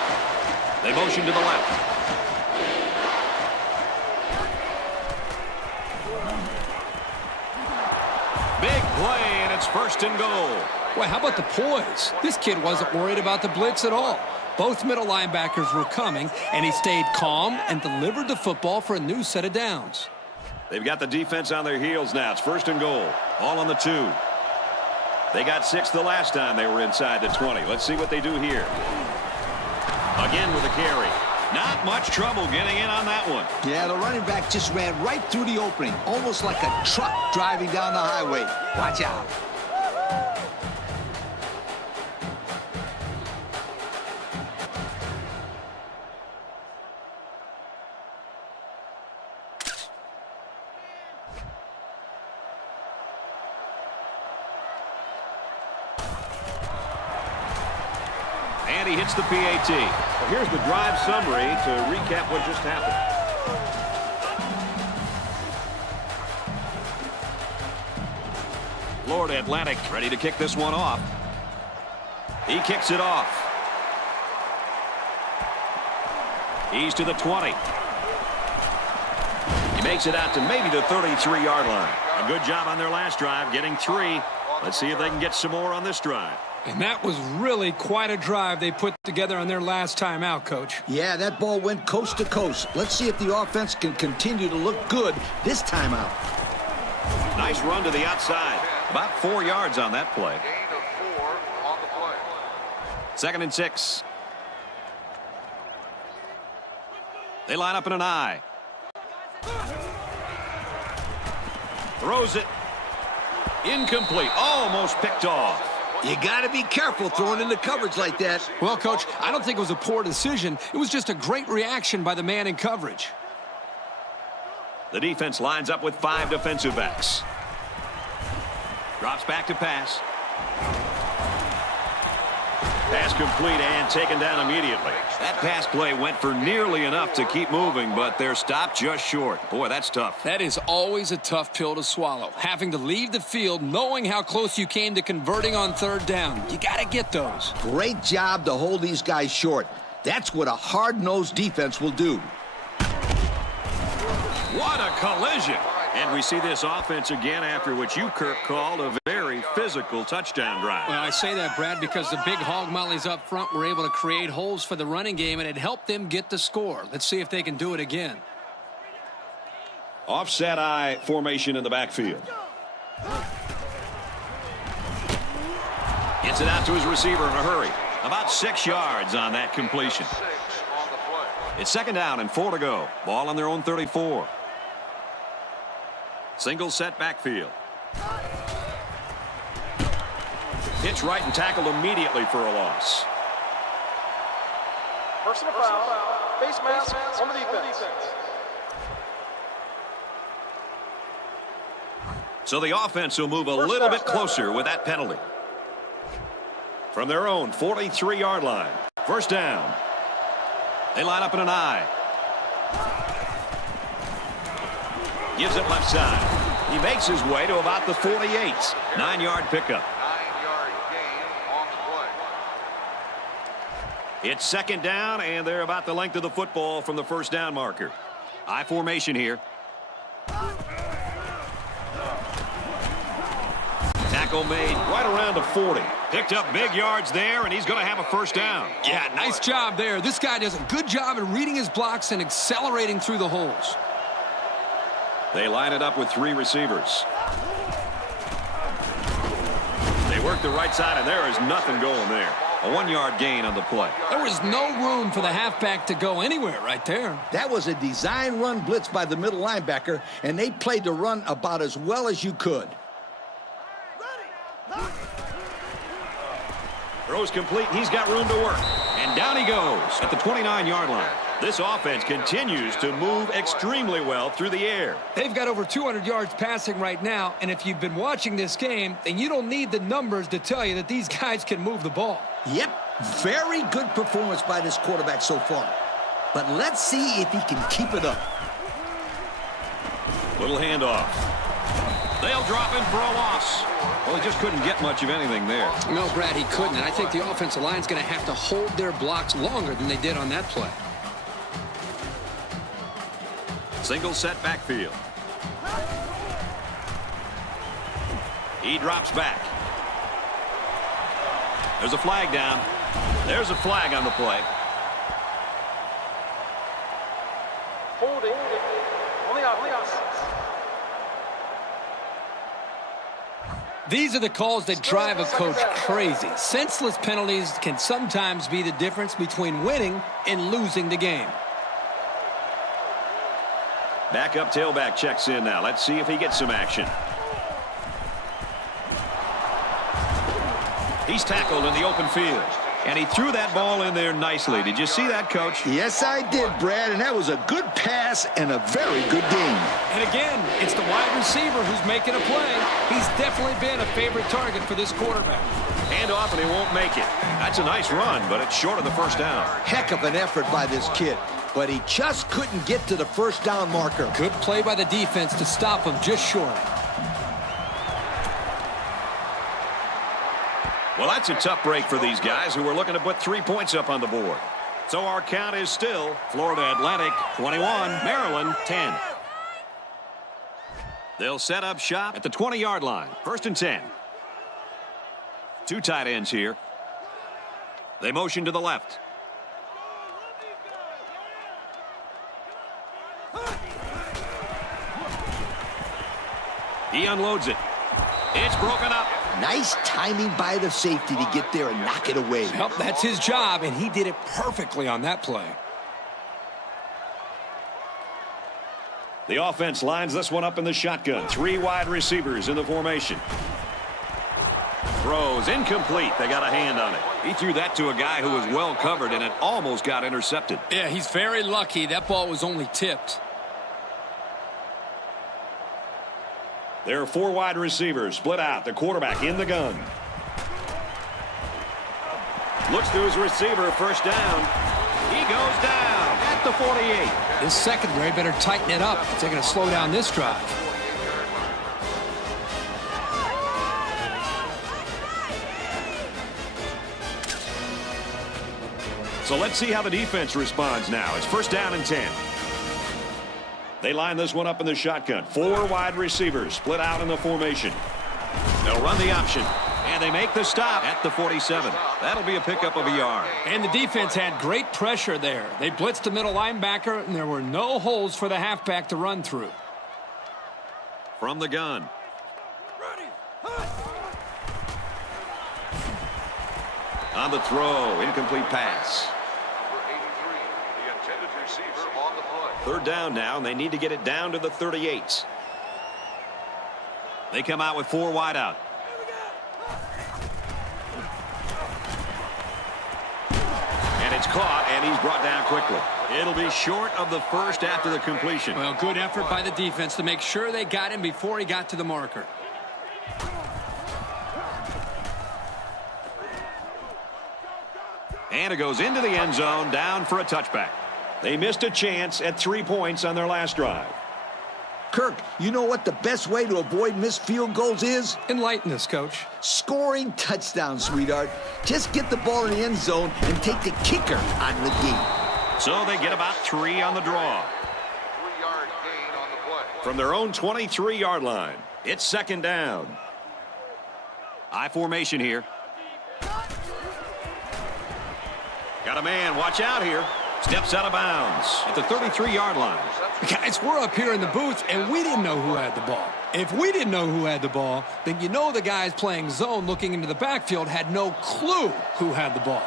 They motion to the left. Big play, and it's 1st and goal. Well, how about the poise? This kid wasn't worried about the blitz at all. Both middle linebackers were coming, and he stayed calm and delivered the football for a new set of downs. They've got the defense on their heels now. It's 1st and goal. All on the 2. They got 6 the last time they were inside the 20. Let's see what they do here. Again with a carry. Not much trouble getting in on that one. Yeah, the running back just ran right through the opening, almost like a truck driving down the highway. Watch out. And he hits the PAT. Well, here's the drive summary to recap what just happened. Florida Atlantic ready to kick this one off. He kicks it off. He's to the 20. He makes it out to maybe the 33-yard line. A good job on their last drive, getting 3. Let's see if they can get some more on this drive. And that was really quite a drive they put together on their last time out, Coach. Yeah, that ball went coast to coast. Let's see if the offense can continue to look good this time out. Nice run to the outside. About 4 yards on that play. Gain of 4 on the play. 2nd and 6. They line up in an I. Throws it. Incomplete. Almost picked off. You got to be careful throwing into coverage like that. Well, Coach, I don't think it was a poor decision. It was just a great reaction by the man in coverage. The defense lines up with 5 defensive backs. Drops back to pass. Pass complete and taken down immediately. That pass play went for nearly enough to keep moving, but they're stopped just short. Boy, that's tough. That is always a tough pill to swallow. Having to leave the field knowing how close you came to converting on third down. You got to get those. Great job to hold these guys short. That's what a hard-nosed defense will do. What a collision. And we see this offense again after what you, Kirk, called a very physical touchdown drive. Well, I say that, Brad, because the big hog mollies up front were able to create holes for the running game, and it helped them get the score. Let's see if they can do it again. Offset I formation in the backfield. Gets it out to his receiver in a hurry. About 6 yards on that completion. 6 on the play. It's 2nd down and 4 to go. Ball on their own 34. Single set backfield. Hits right and tackled immediately for a loss. Personal foul. Face mask on the defense. So the offense will move a little bit closer with that penalty. From their own 43-yard line. 1st down. They line up in an I. Gives it left side. He makes his way to about the 48. 9-yard pickup. 9-yard gain on the play. It's 2nd down, and they're about the length of the football from the 1st down marker. I formation here. Tackle made right around the 40. Picked up big yards there, and he's going to have a 1st down. Yeah, nice job there. This guy does a good job at reading his blocks and accelerating through the holes. They line it up with 3 receivers. They work the right side, and there is nothing going there. A 1-yard gain on the play. There was no room for the halfback to go anywhere right there. That was a design run blitz by the middle linebacker, and they played the run about as well as you could. Throws complete. He's got room to work. And down he goes at the 29-yard line. This offense continues to move extremely well through the air. They've got over 200 yards passing right now, and if you've been watching this game, then you don't need the numbers to tell you that these guys can move the ball. Yep, very good performance by this quarterback so far. But let's see if he can keep it up. Little handoff. They'll drop in for a loss. Well, he just couldn't get much of anything there. No, Brad, he couldn't, and I think the offensive line's going to have to hold their blocks longer than they did on that play. Single set backfield. He drops back. There's a flag down. There's a flag on the play. Holding on the offense. These are the calls that drive a coach crazy. Senseless penalties can sometimes be the difference between winning and losing the game. Backup tailback checks in now. Let's see if he gets some action. He's tackled in the open field. And he threw that ball in there nicely. Did you see that, Coach? Yes, I did, Brad, and that was a good pass and a very good game. And again, it's the wide receiver who's making a play. He's definitely been a favorite target for this quarterback. And often he won't make it. That's a nice run, but it's short of the 1st down. Heck of an effort by this kid, but he just couldn't get to the 1st down marker. Good play by the defense to stop him just short. Well, that's a tough break for these guys who are looking to put 3 points up on the board. So our count is still Florida Atlantic 21, Maryland 10. They'll set up shop at the 20-yard line. 1st and 10. 2 tight ends here. They motion to the left. He unloads it. It's broken up. Nice timing by the safety to get there and knock it away. Yep, that's his job, and he did it perfectly on that play. The offense lines this one up in the shotgun. 3 wide receivers in the formation. Throws incomplete. They got a hand on it. He threw that to a guy who was well covered, and it almost got intercepted. Yeah, he's very lucky. That ball was only tipped. There are 4 wide receivers split out. The quarterback in the gun. Looks to his receiver. First down. He goes down at the 48. This secondary better tighten it up if they're going to slow down this drive. So let's see how the defense responds now. It's first down and 10. They line this one up in the shotgun. 4 wide receivers split out in the formation. They'll run the option. And they make the stop at the 47. That'll be a pickup of a yard. And the defense had great pressure there. They blitzed the middle linebacker, and there were no holes for the halfback to run through. From the gun. On the throw, incomplete pass. Number 83, the intended receiver on the play. Third down now, and they need to get it down to the 38. They come out with 4 wide out. And it's caught, and he's brought down quickly. It'll be short of the first after the completion. Well, good effort by the defense to make sure they got him before he got to the marker. And it goes into the end zone, down for a touchback. They missed a chance at 3 points on their last drive. Kirk, you know what the best way to avoid missed field goals is? Enlighten us, Coach. Scoring touchdowns, sweetheart. Just get the ball in the end zone and take the kicker out of the game. So they get about 3 on the draw. 3-yard gain on the play. From their own 23-yard line, it's second down. I formation here. Got a man, watch out here. Steps out of bounds at the 33-yard line. Guys, we're up here in the booth, and we didn't know who had the ball. If we didn't know who had the ball, then you know the guys playing zone looking into the backfield had no clue who had the ball.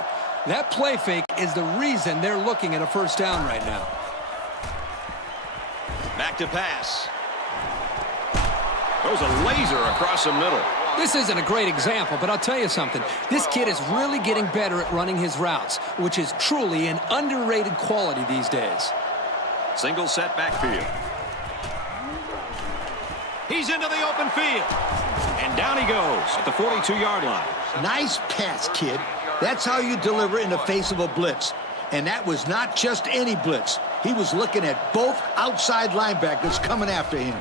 That play fake is the reason they're looking at a first down right now. Back to pass. Throws a laser across the middle. This isn't a great example, but I'll tell you something. This kid is really getting better at running his routes, which is truly an underrated quality these days. Single set backfield. He's into the open field. And down he goes at the 42-yard line. Nice pass, kid. That's how you deliver in the face of a blitz. And that was not just any blitz. He was looking at both outside linebackers coming after him.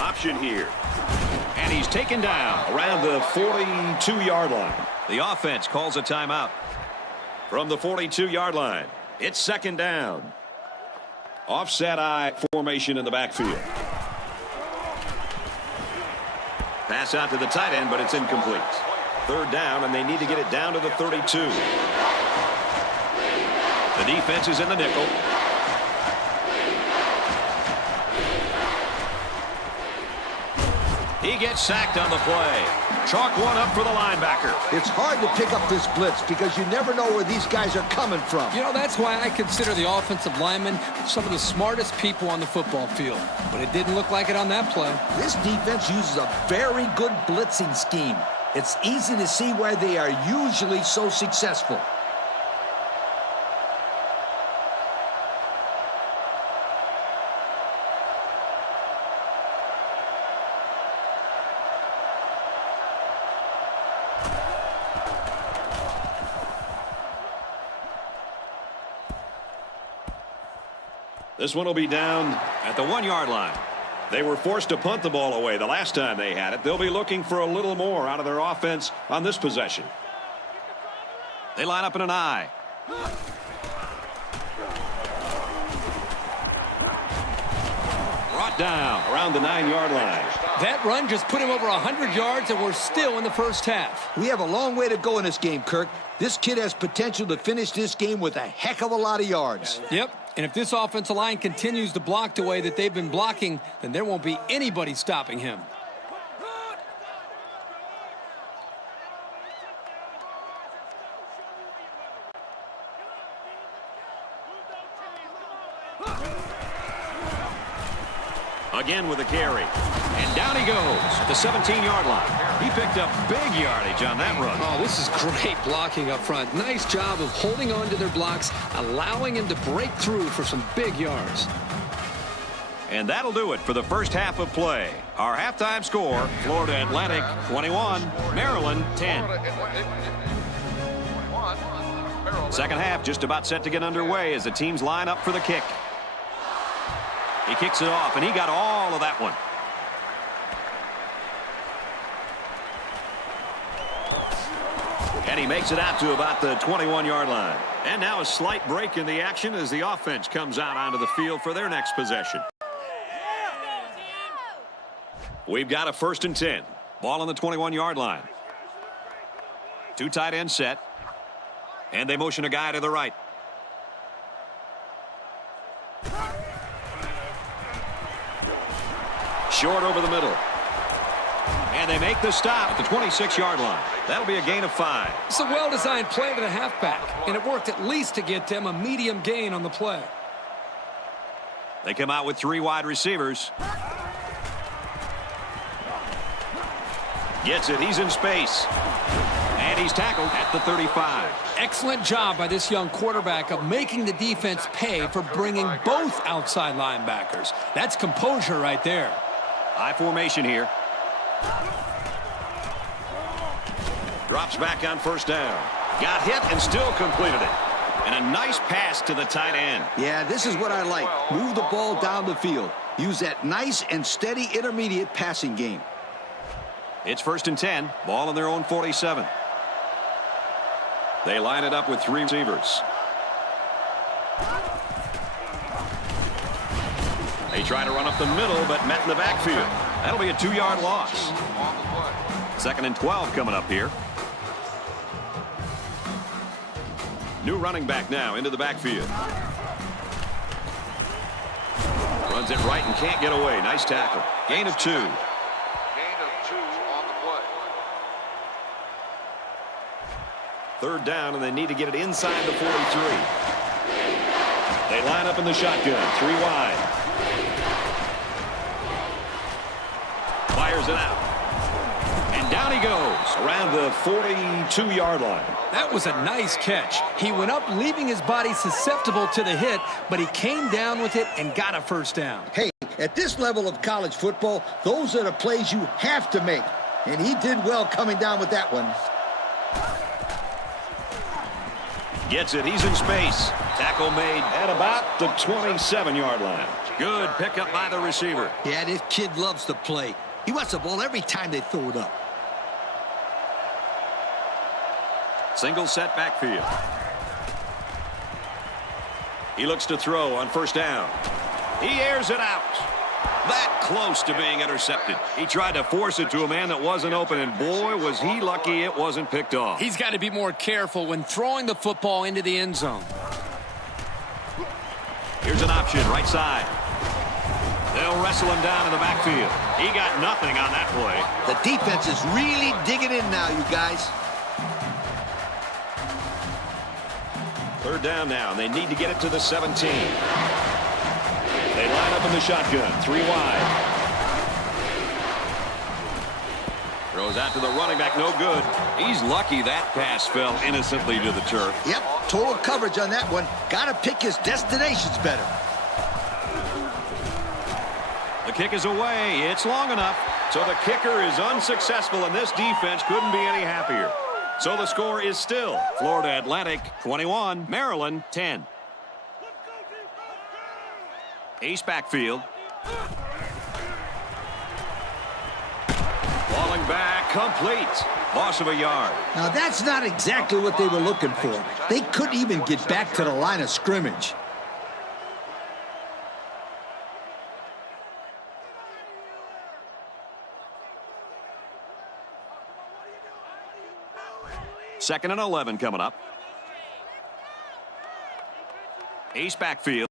Option here. And he's taken down around the 42-yard line. The offense calls a timeout. From the 42-yard line, it's second down. Offset I formation in the backfield. Pass out to the tight end, but it's incomplete. Third down, and they need to get it down to the 32. The defense is in the nickel. He gets sacked on the play. Chalk one up for the linebacker. It's hard to pick up this blitz because you never know where these guys are coming from. You know, that's why I consider the offensive linemen some of the smartest people on the football field. But it didn't look like it on that play. This defense uses a very good blitzing scheme. It's easy to see why they are usually so successful. This one will be down at the 1-yard line. They were forced to punt the ball away the last time they had it. They'll be looking for a little more out of their offense on this possession. They line up in an I. Brought down around the 9-yard line. That run just put him over 100 yards, and we're still in the first half. We have a long way to go in this game, Kirk. This kid has potential to finish this game with a heck of a lot of yards. Yep, and if this offensive line continues to block the way that they've been blocking, then there won't be anybody stopping him. Again with the carry. And down he goes at the 17-yard line. He picked up big yardage on that run. Oh, this is great blocking up front. Nice job of holding on to their blocks, allowing him to break through for some big yards. And that'll do it for the first half of play. Our halftime score, Florida Atlantic 21, Maryland 10. Second half just about set to get underway as the teams line up for the kick. He kicks it off, and he got all of that one. And he makes it out to about the 21-yard line. And now a slight break in the action as the offense comes out onto the field for their next possession. We've got a 1st and 10. Ball on the 21-yard line. 2 tight ends set. And they motion a guy to the right. Short over the middle. And they make the stop at the 26-yard line. That'll be a gain of 5. It's a well-designed play to the halfback, and it worked at least to get them a medium gain on the play. They come out with 3 wide receivers. Gets it. He's in space. And he's tackled at the 35. Excellent job by this young quarterback of making the defense pay for bringing both outside linebackers. That's composure right there. High formation here. Drops back on 1st down. Got hit and still completed it. And a nice pass to the tight end. Yeah, this is what I like. Move the ball down the field. Use that nice and steady intermediate passing game. It's 1st and 10. Ball on their own 47. They line it up with 3 receivers. They try to run up the middle, but met in the backfield. That'll be a 2-yard loss. 2nd and 12 coming up here. New running back now into the backfield. Runs it right and can't get away. Nice tackle. Gain of 2. Gain of 2 on the play. 3rd down, and they need to get it inside the 43. They line up in the shotgun. 3 wide. Fires it out. And down he goes around the 42-yard line. That was a nice catch. He went up, leaving his body susceptible to the hit, but he came down with it and got a 1st down. Hey, at this level of college football, those are the plays you have to make. And he did well coming down with that one. Gets it. He's in space. Tackle made at about the 27-yard line. Good pickup by the receiver. Yeah, this kid loves to play. He wants the ball every time they throw it up. Single set backfield. He looks to throw on 1st down. He airs it out. That close to being intercepted. He tried to force it to a man that wasn't open, and boy, was he lucky it wasn't picked off. He's got to be more careful when throwing the football into the end zone. Here's an option, right side. They'll wrestle him down in the backfield. He got nothing on that play. The defense is really digging in now, you guys. 3rd down now, and they need to get it to the 17. They line up in the shotgun, 3 wide. Throws out to the running back, no good. He's lucky that pass fell innocently to the turf. Yep, total coverage on that one. Got to pick his destinations better. The kick is away. It's long enough. So the kicker is unsuccessful, and this defense couldn't be any happier. So the score is still Florida Atlantic 21, Maryland 10. Ace backfield. Falling back, complete. Loss of a yard. Now, that's not exactly what they were looking for. They couldn't even get back to the line of scrimmage. Second and 11 coming up. Ace backfield.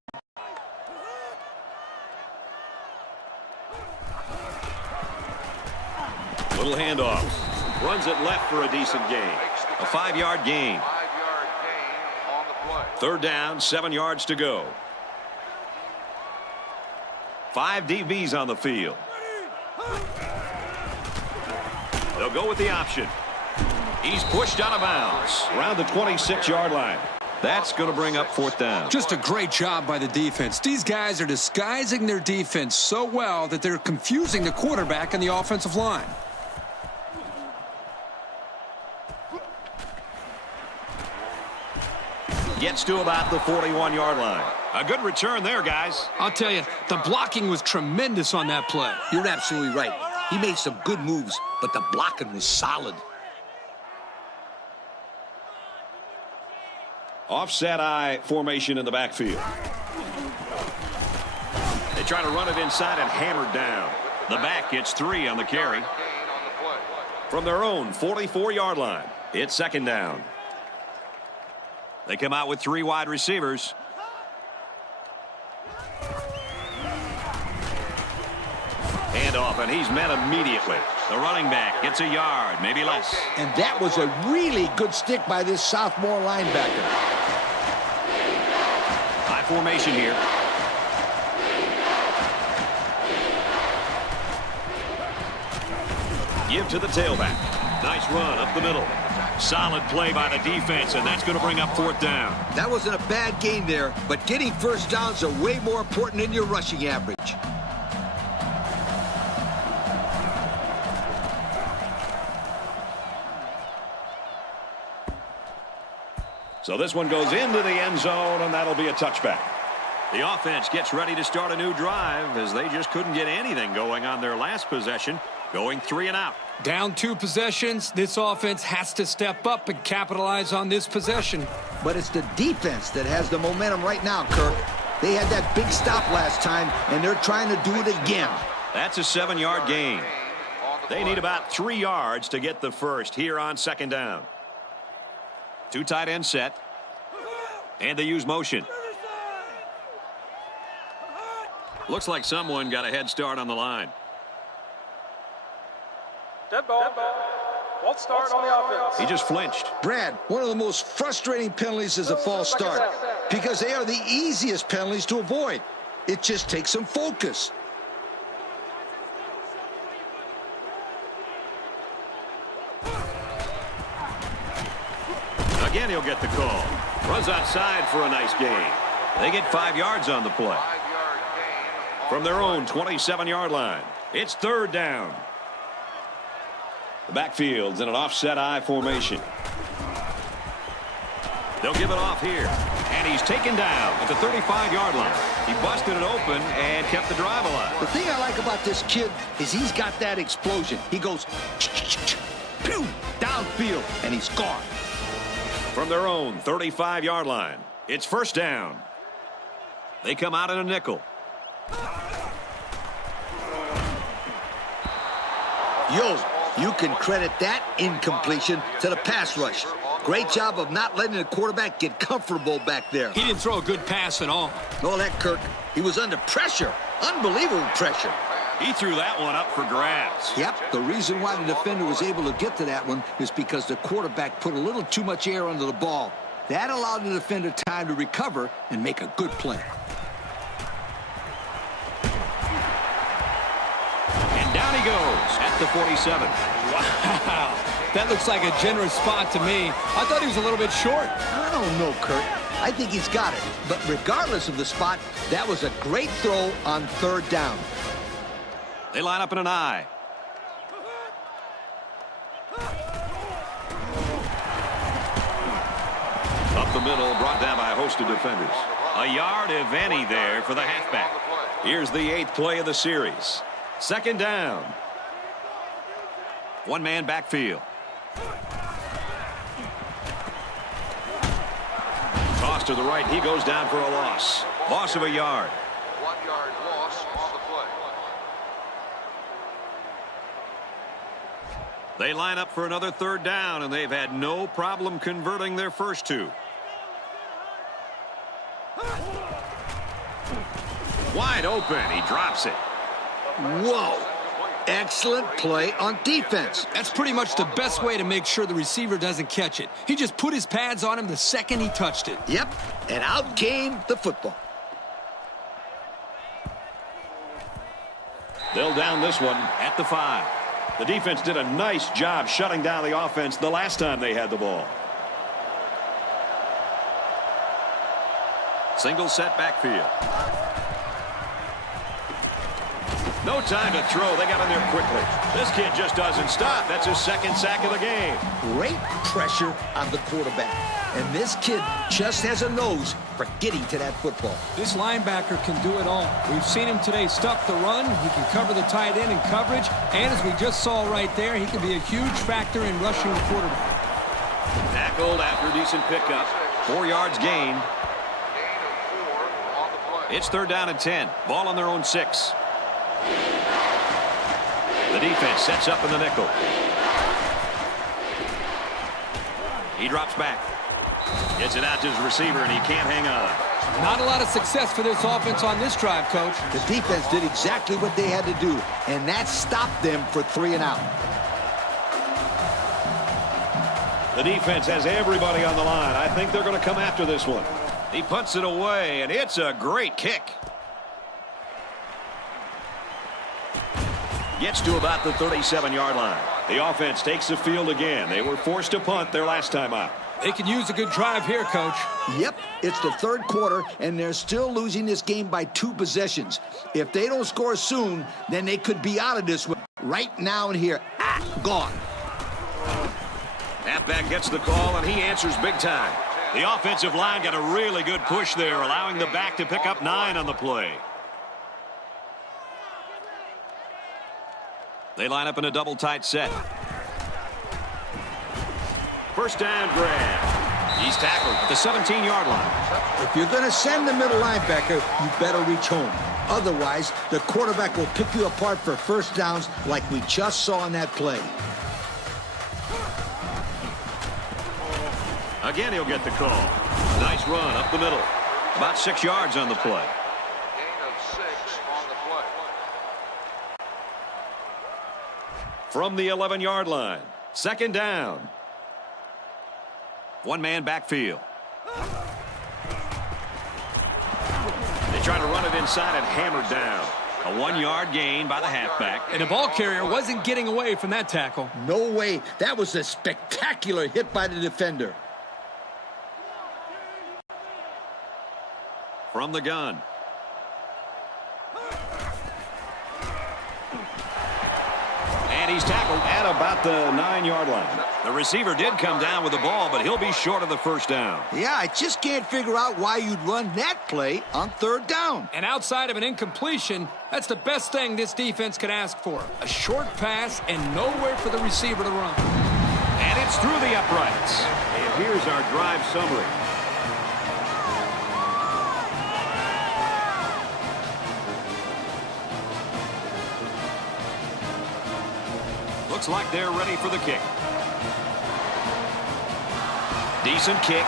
Little handoff. Runs it left for a decent gain. A 5-yard gain. 5-yard gain on the play. 3rd down, 7 yards to go. 5 DBs on the field. They'll go with the option. He's pushed out of bounds around the 26-yard line. That's going to bring up 4th down. Just a great job by the defense. These guys are disguising their defense so well that they're confusing the quarterback and the offensive line. Gets to about the 41-yard line. A good return there, guys. I'll tell you, the blocking was tremendous on that play. You're absolutely right. He made some good moves, but the blocking was solid. Offset I formation in the backfield. They try to run it inside and hammered down. The back gets 3 on the carry. From their own 44-yard line, it's 2nd down. They come out with 3 wide receivers. Handoff, and he's met immediately. The running back gets a yard, maybe less. And that was a really good stick by this sophomore linebacker. High formation here. Give to the tailback. Nice run up the middle. Solid play by the defense, and that's going to bring up 4th down. That wasn't a bad gain there, but getting first downs are way more important than your rushing average. So this one goes into the end zone, and that'll be a touchback. The offense gets ready to start a new drive as they just couldn't get anything going on their last possession, going 3 and out. Down 2 possessions, this offense has to step up and capitalize on this possession. But it's the defense that has the momentum right now, Kirk. They had that big stop last time, and they're trying to do it again. That's a 7-yard gain. They need about 3 yards to get the first here on 2nd down. 2 tight end set. And they use motion. Looks like someone got a head start on the line. Dead ball. False start on the offense. He just flinched. Brad, one of the most frustrating penalties is a false start because they are the easiest penalties to avoid. It just takes some focus. Again, he'll get the call. Runs outside for a nice gain. They get 5 yards on the play. From their own 27-yard line, it's 3rd down. The backfield's in an offset I formation. They'll give it off here. And he's taken down at the 35-yard line. He busted it open and kept the drive alive. The thing I like about this kid is he's got that explosion. He goes, pew, downfield, and he's gone. From their own 35-yard line, it's 1st down. They come out in a nickel. Yo, you can credit that incompletion to the pass rush. Great job of not letting the quarterback get comfortable back there. He didn't throw a good pass at all. No, that, Kirk. He was under pressure. Unbelievable pressure. He threw that one up for grabs. Yep, the reason why the defender was able to get to that one is because the quarterback put a little too much air under the ball. That allowed the defender time to recover and make a good play. And down he goes at the 47. Wow, that looks like a generous spot to me. I thought he was a little bit short. I don't know, Kirk. I think he's got it. But regardless of the spot, that was a great throw on 3rd down. They line up in an I. Up the middle, brought down by a host of defenders. A yard, if any, there for the halfback. Here's the 8th play of the series. 2nd down. 1-man backfield. Toss to the right. He goes down for a loss. Loss of a yard. 1-yard loss on the play. They line up for another 3rd down, and they've had no problem converting their first 2. Wide open. He drops it. Whoa. Excellent play on defense. That's pretty much the best way to make sure the receiver doesn't catch it. He just put his pads on him the second he touched it. Yep, and out came the football. They'll down this one at the 5. The defense did a nice job shutting down the offense the last time they had the ball. Single set backfield. No time to throw. They got in there quickly. This kid just doesn't stop. That's his second sack of the game. Great pressure on the quarterback. And this kid just has a nose for getting to that football. This linebacker can do it all. We've seen him today stuff the run. He can cover the tight end in coverage. And as we just saw right there, he can be a huge factor in rushing the quarterback. Tackled after a decent pickup. 4 yards gain. Gain of 4 on the play. It's 3rd down and 10. Ball on their own 6. The defense sets up in the nickel. He drops back. Gets it out to his receiver, and he can't hang on. Not a lot of success for this offense on this drive, Coach. The defense did exactly what they had to do, and that stopped them for 3 and out. The defense has everybody on the line. I think they're going to come after this one. He punts it away, and it's a great kick. Gets to about the 37-yard line. The offense takes the field again. They were forced to punt their last time out. They can use a good drive here, Coach. Yep, it's the 3rd quarter, and they're still losing this game by 2 possessions. If they don't score soon, then they could be out of this one right now and here. Gone. Halfback gets the call, and he answers big time. The offensive line got a really good push there, allowing the back to pick up 9 on the play. They line up in a double tight set. First down grab. He's tackled at the 17-yard line. If you're going to send the middle linebacker, you better reach home. Otherwise, the quarterback will pick you apart for first downs like we just saw in that play. Again, he'll get the call. Nice run up the middle. About 6 yards on the play. Gain of 6 on the play. From the 11-yard line. 2nd down. 1-man backfield. They try to run it inside and hammered down. A 1-yard gain by the halfback. And the ball carrier wasn't getting away from that tackle. No way. That was a spectacular hit by the defender. From the gun. And he's tackled at about the 9-yard line. The receiver did come down with the ball, but he'll be short of the first down. Yeah, I just can't figure out why you'd run that play on 3rd down. And outside of an incompletion, that's the best thing this defense could ask for. A short pass and nowhere for the receiver to run. And it's through the uprights. And here's our drive summary. Looks like they're ready for the kick. Decent kick.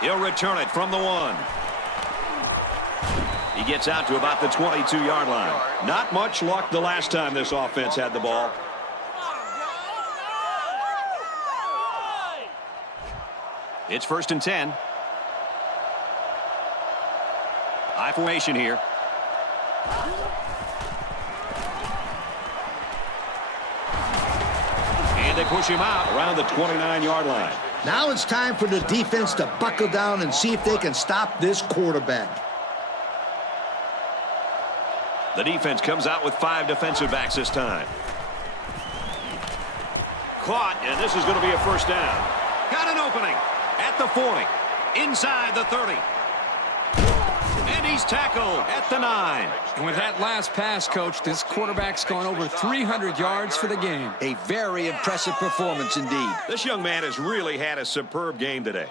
He'll return it from the 1. He gets out to about the 22-yard line. Not much luck the last time this offense had the ball. It's 1st and 10. High formation here. And they push him out around the 29-yard line. Now it's time for the defense to buckle down and see if they can stop this quarterback. The defense comes out with 5 defensive backs this time. Caught, and this is going to be a first down. Got an opening at the 40, inside the 30. And he's tackled at the 9. And with that last pass, Coach, this quarterback's gone over 300 yards for the game. A very impressive performance indeed. This young man has really had a superb game today.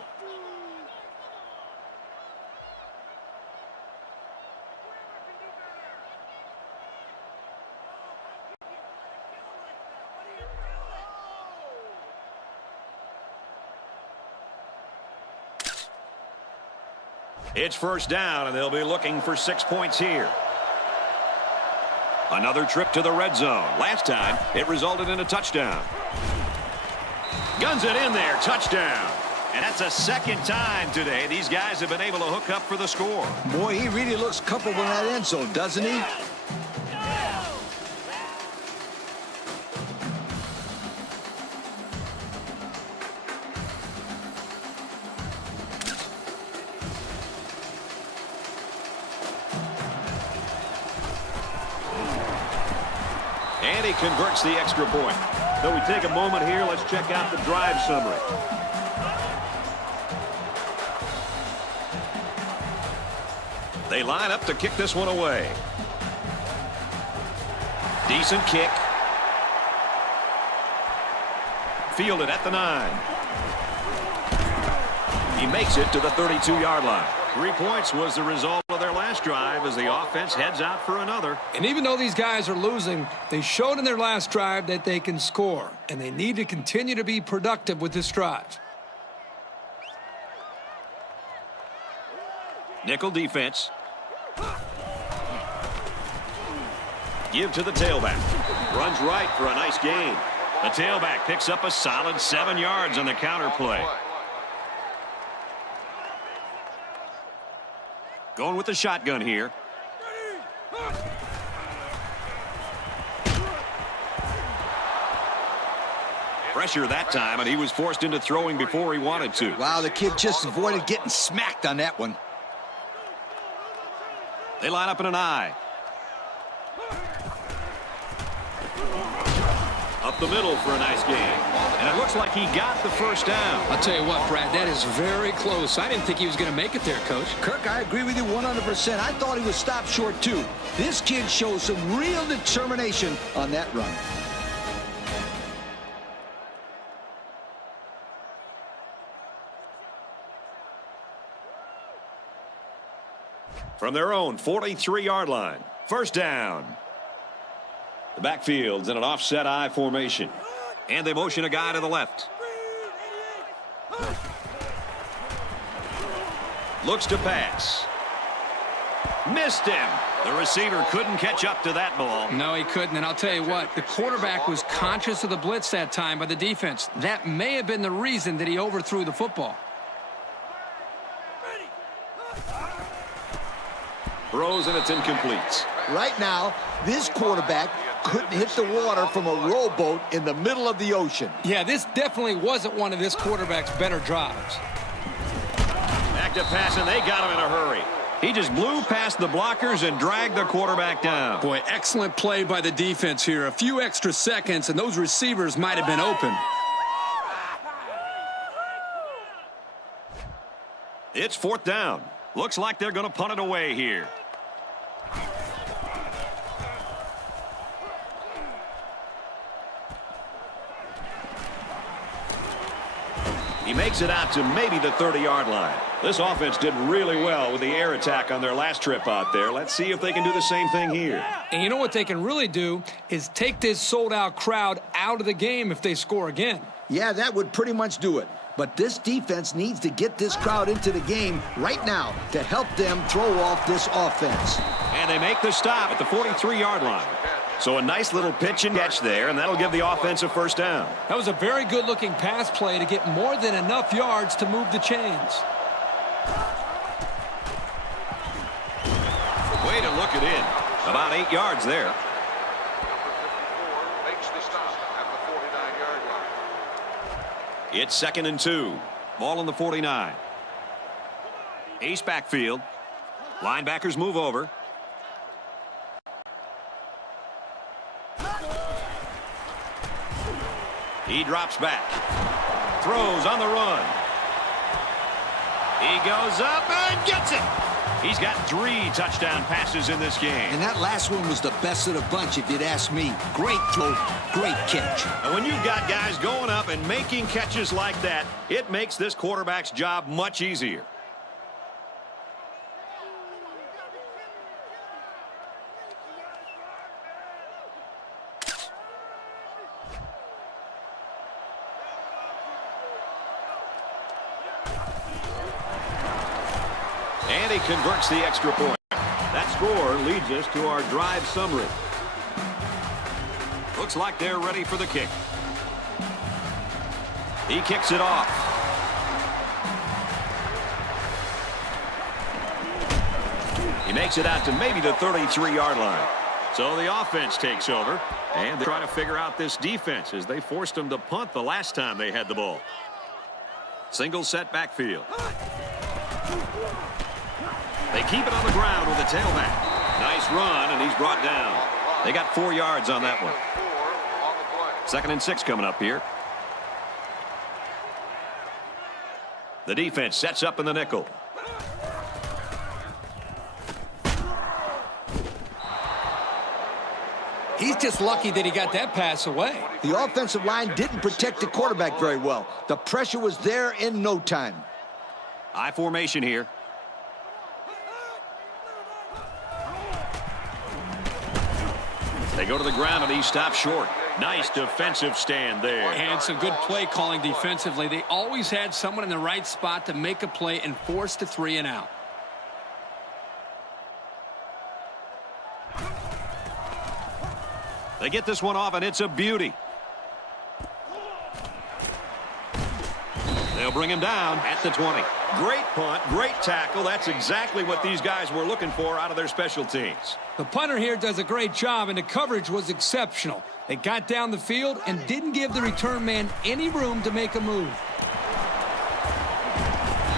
It's first down, and they'll be looking for 6 points here. Another trip to the red zone. Last time, it resulted in a touchdown. Guns it in there. Touchdown. And that's a second time today these guys have been able to hook up for the score. Boy, he really looks comfortable in that end zone, doesn't he? And he converts the extra point. So we take a moment here. Let's check out the drive summary. They line up to kick this one away. Decent kick. Fielded at the 9. He makes it to the 32-yard line. 3 points was the result of their last drive as the offense heads out for another. And even though these guys are losing, they showed in their last drive that they can score, and they need to continue to be productive with this drive. Nickel defense. Give to the tailback. Runs right for a nice gain. The tailback picks up a solid 7 yards on the counter play. Going with the shotgun here. Pressure that time, and he was forced into throwing before he wanted to. Wow, the kid just avoided getting smacked on that one. They line up in an I. Up the middle for a nice game. And it looks like he got the first down. I'll tell you what, Brad, that is very close. I didn't think he was going to make it there, Coach. Kirk, I agree with you 100%. I thought he was stopped short, too. This kid shows some real determination on that run. From their own 43-yard line. First down. The backfield's in an offset I formation. And they motion a guy to the left. Looks to pass. Missed him. The receiver couldn't catch up to that ball. No, he couldn't. And I'll tell you what, the quarterback was conscious of the blitz that time by the defense. That may have been the reason that he overthrew the football. Throws and it's incomplete. Right now, this quarterback couldn't hit the water from a rowboat in the middle of the ocean. Yeah, this definitely wasn't one of this quarterback's better drives. Back to pass, and they got him in a hurry. He just blew past the blockers and dragged the quarterback down. Boy, excellent play by the defense here. A few extra seconds, and those receivers might have been open. It's fourth down. Looks like they're going to punt it away here. He makes it out to maybe the 30-yard line. This offense did really well with the air attack on their last trip out there. Let's see if they can do the same thing here. And you know what they can really do is take this sold-out crowd out of the game if they score again. Yeah, that would pretty much do it. But this defense needs to get this crowd into the game right now to help them throw off this offense. And they make the stop at the 43-yard line. So a nice little pitch and catch there, and that'll give the offense a first down. That was a very good-looking pass play to get more than enough yards to move the chains. Way to look it in. About 8 yards there. Number 54 makes the stop at the 49-yard line. It's 2nd and 2. Ball on the 49. Ace backfield. Linebackers move over. He drops back. Throws on the run. He goes up and gets it. He's got 3 touchdown passes in this game. And that last one was the best of the bunch, if you'd ask me. Great throw, great catch. And when you've got guys going up and making catches like that, it makes this quarterback's job much easier. And he converts the extra point. That score leads us to our drive summary. Looks like they're ready for the kick. He kicks it off. He makes it out to maybe the 33-yard line. So the offense takes over, and they're trying to figure out this defense as they forced them to punt the last time they had the ball. Single set backfield. They keep it on the ground with the tailback. Nice run, and he's brought down. They got 4 yards on that one. 2nd and 6 coming up here. The defense sets up in the nickel. He's just lucky that he got that pass away. The offensive line didn't protect the quarterback very well. The pressure was there in no time. I formation here. They go to the ground, and he stops short. Nice defensive stand there. And some good play calling defensively. They always had someone in the right spot to make a play and force the 3 and out. They get this one off, and it's a beauty. They'll bring him down at the 20. Great punt, great tackle. That's exactly what these guys were looking for out of their special teams. The punter here does a great job, and the coverage was exceptional. They got down the field and didn't give the return man any room to make a move.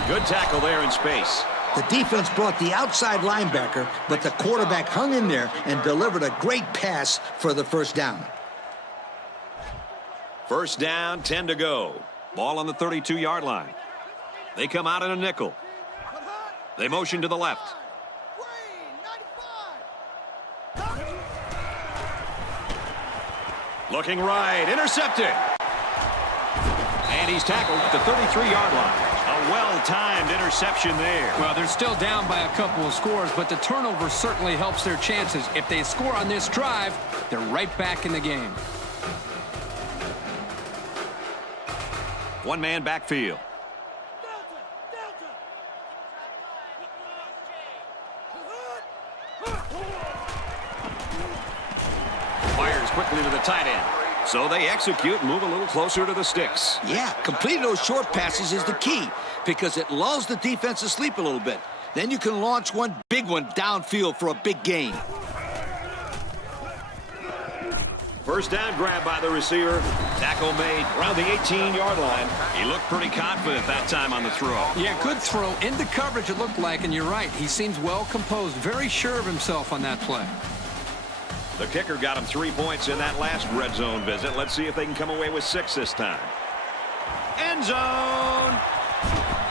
Good tackle there in space. The defense brought the outside linebacker, but the quarterback hung in there and delivered a great pass for the first down. First down, 10 to go. Ball on the 32-yard line. They come out in a nickel. They motion to the left. Looking right, intercepted. And he's tackled at the 33-yard line. A well-timed interception there. Well, they're still down by a couple of scores, but the turnover certainly helps their chances. If they score on this drive, they're right back in the game. One man backfield. Fires quickly to the tight end. So they execute and move a little closer to the sticks. Yeah, completing those short passes is the key because it lulls the defense to sleep a little bit. Then you can launch one big one downfield for a big gain. First down grab by the receiver. Tackle made around the 18-yard line. He looked pretty confident that time on the throw. Yeah, good throw into coverage it looked like, and you're right. He seems well composed, very sure of himself on that play. The kicker got him 3 points in that last red zone visit. Let's see if they can come away with 6 this time. End zone.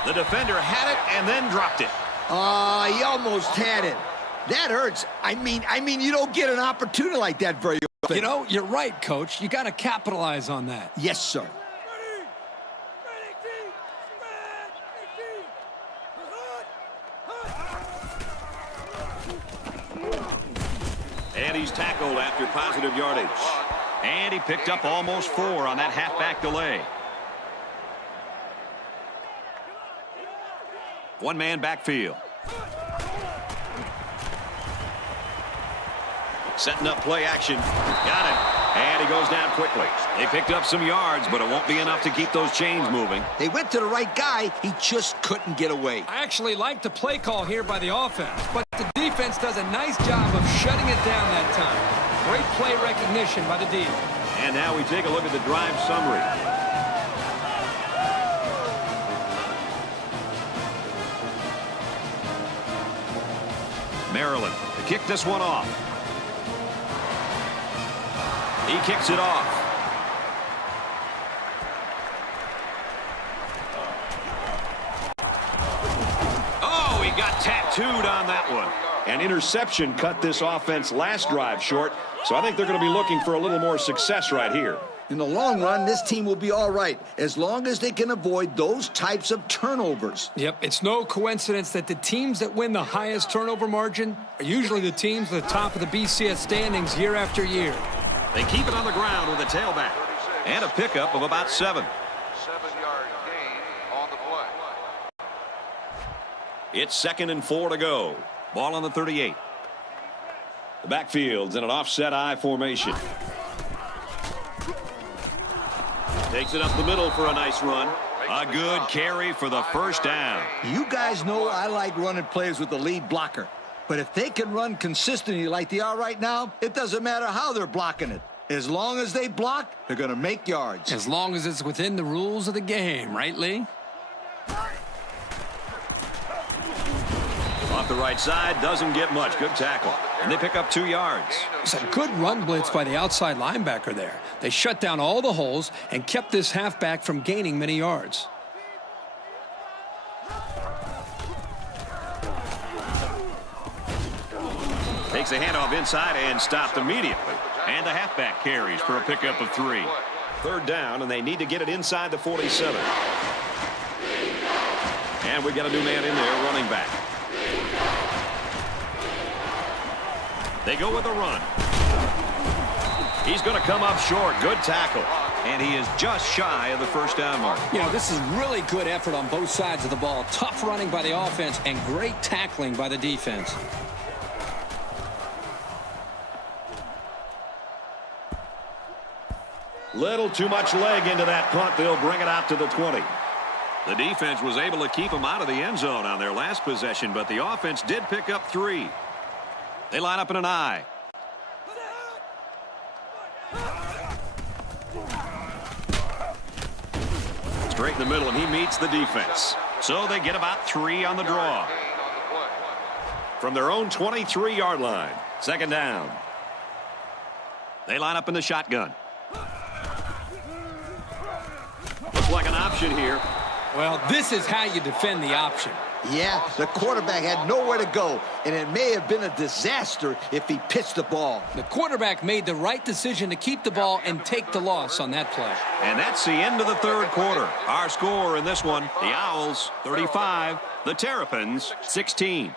The defender had it and then dropped it. He almost had it. That hurts. I mean, you don't get an opportunity like that very often. You know, you're right, Coach. You got to capitalize on that. Yes, sir. And he's tackled after positive yardage. And he picked up almost 4 on that halfback delay. One man backfield. Setting up play action. Got it. And he goes down quickly. They picked up some yards, but it won't be enough to keep those chains moving. They went to the right guy. He just couldn't get away. I actually like the play call here by the offense, but the defense does a nice job of shutting it down that time. Great play recognition by the D. And now we take a look at the drive summary. Maryland to kick this one off. He kicks it off. Oh, he got tattooed on that one. An interception cut this offense last drive short, so I think they're going to be looking for a little more success right here. In the long run, this team will be all right as long as they can avoid those types of turnovers. Yep, it's no coincidence that the teams that win the highest turnover margin are usually the teams at the top of the BCS standings year after year. They keep it on the ground with a tailback and a pickup of about 7. 7-yard gain on the play. It's 2nd and 4 to go. Ball on the 38. The backfield's in an offset I formation. Takes it up the middle for a nice run. A good carry for the first down. You guys know I like running plays with the lead blocker. But if they can run consistently like they are right now, it doesn't matter how they're blocking it. As long as they block, they're going to make yards. As long as it's within the rules of the game, right, Lee? Off the right side, doesn't get much. Good tackle. And they pick up 2 yards. It's a good run blitz by the outside linebacker there. They shut down all the holes and kept this halfback from gaining many yards. Takes the handoff inside and stopped immediately. And the halfback carries for a pickup of 3. 3rd down, and they need to get it inside the 47. And we've got a new man in there, running back. They go with a run. He's going to come up short. Good tackle. And he is just shy of the 1st down mark. You know, this is really good effort on both sides of the ball. Tough running by the offense and great tackling by the defense. Little too much leg into that punt. They'll bring it out to the 20. The defense was able to keep them out of the end zone on their last possession, but the offense did pick up 3. They line up in an I. Straight in the middle, and he meets the defense. So they get about 3 on the draw. From their own 23-yard line. 2nd down. They line up in the shotgun. Looks like an option here. Well, this is how you defend the option. Yeah, the quarterback had nowhere to go, and it may have been a disaster if he pitched the ball. The quarterback made the right decision to keep the ball and take the loss on that play. And that's the end of the 3rd quarter. Our score in this one, the Owls 35, the Terrapins 16.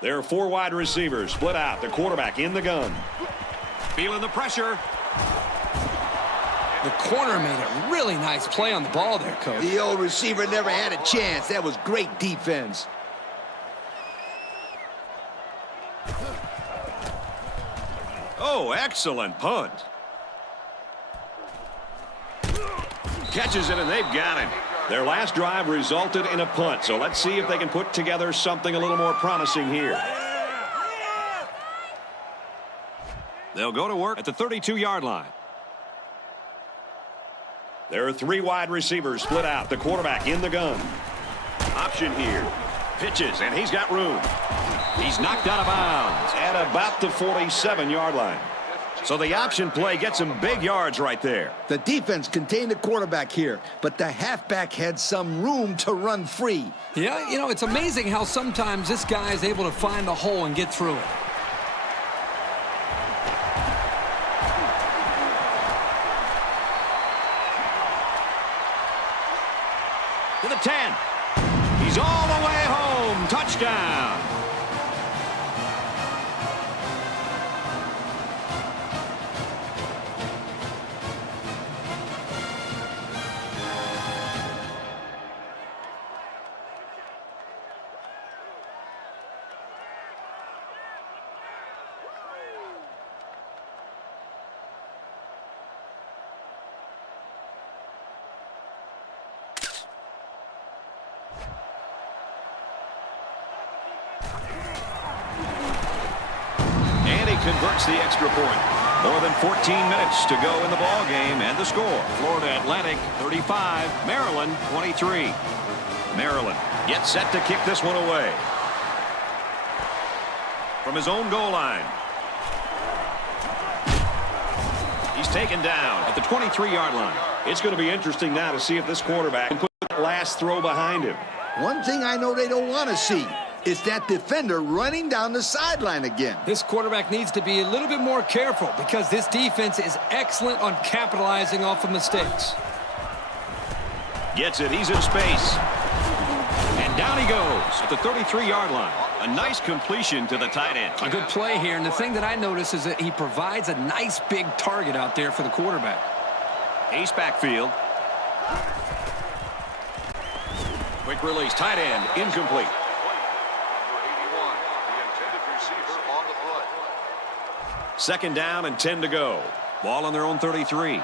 There are 4 wide receivers split out. The quarterback in the gun. Feeling the pressure. The corner made a really nice play on the ball there, Coach. The old receiver never had a chance. That was great defense. Oh, excellent punt. Catches it, and they've got him. Their last drive resulted in a punt, so let's see if they can put together something a little more promising here. They'll go to work at the 32-yard line. There are 3 wide receivers split out. The quarterback in the gun. Option here. Pitches, and he's got room. He's knocked out of bounds at about the 47-yard line. So the option play gets him big yards right there. The defense contained the quarterback here, but the halfback had some room to run free. Yeah, you know, it's amazing how sometimes this guy is able to find the hole and get through it. To the 10. He's all the way home. Touchdown. Converts the extra point. More than 14 minutes to go in the ball game, and the score: Florida Atlantic 35, Maryland 23. Maryland gets set to kick this one away from his own goal line. He's taken down at the 23-yard line. It's going to be interesting now to see if this quarterback can put that last throw behind him. One thing I know they don't want to see is that defender running down the sideline again. This quarterback needs to be a little bit more careful because this defense is excellent on capitalizing off of mistakes. Gets it. He's in space. And down he goes at the 33-yard line. A nice completion to the tight end. A good play here, and the thing that I notice is that he provides a nice big target out there for the quarterback. Ace backfield. Quick release. Tight end. Incomplete. Second down and 10 to go. Ball on their own 33.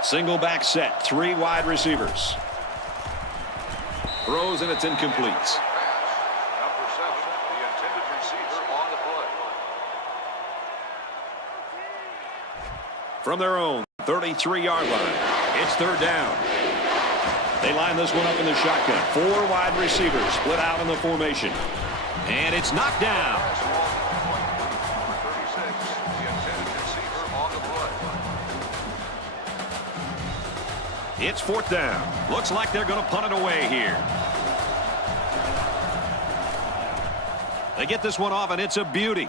Single back set. 3 wide receivers. Throws, and it's incomplete. From their own 33-yard line, it's third down. They line this one up in the shotgun. 4 wide receivers split out in the formation. And it's knocked down. 36, the intended receiver on the play. It's fourth down. Looks like they're going to punt it away here. They get this one off, and it's a beauty.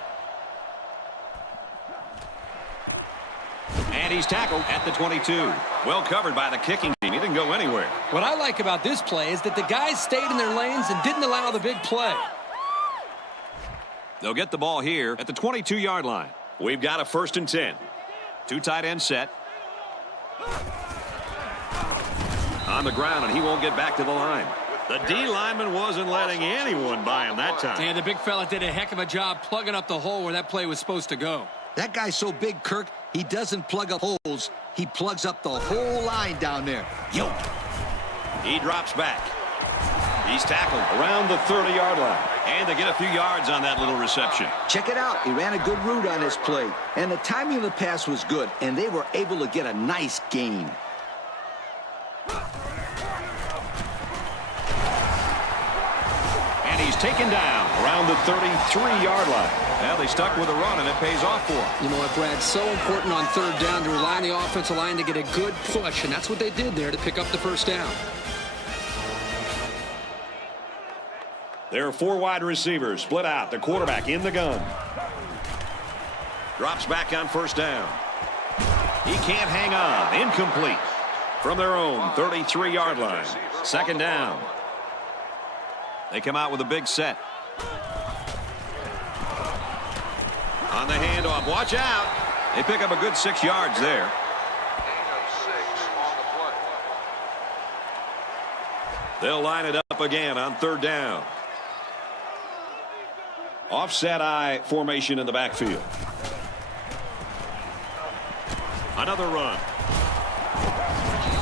And he's tackled at the 22. Well covered by the kicking team. He didn't go anywhere. What I like about this play is that the guys stayed in their lanes and didn't allow the big play. They'll get the ball here at the 22-yard line. We've got a 1st and 10. 2 tight end set. On the ground, and he won't get back to the line. The D lineman wasn't letting anyone by him that time. And the big fella did a heck of a job plugging up the hole where that play was supposed to go. That guy's so big, Kirk, he doesn't plug up holes. He plugs up the whole line down there. Yo. He drops back. He's tackled around the 30-yard line. And they get a few yards on that little reception. Check it out. He ran a good route on his play. And the timing of the pass was good. And they were able to get a nice gain. And he's taken down around the 33-yard line. Well, they stuck with a run, and it pays off for them. You know what, Brad? So important on third down to rely on the offensive line to get a good push, and that's what they did there to pick up the first down. There are 4 wide receivers split out. The quarterback in the gun. Drops back on first down. He can't hang on. Incomplete. From their own 33-yard line. Second down. They come out with a big set. On the handoff. Watch out. They pick up a good 6 yards there. Gain of 6 on the play. They'll line it up again on third down. Offset I formation in the backfield. Another run.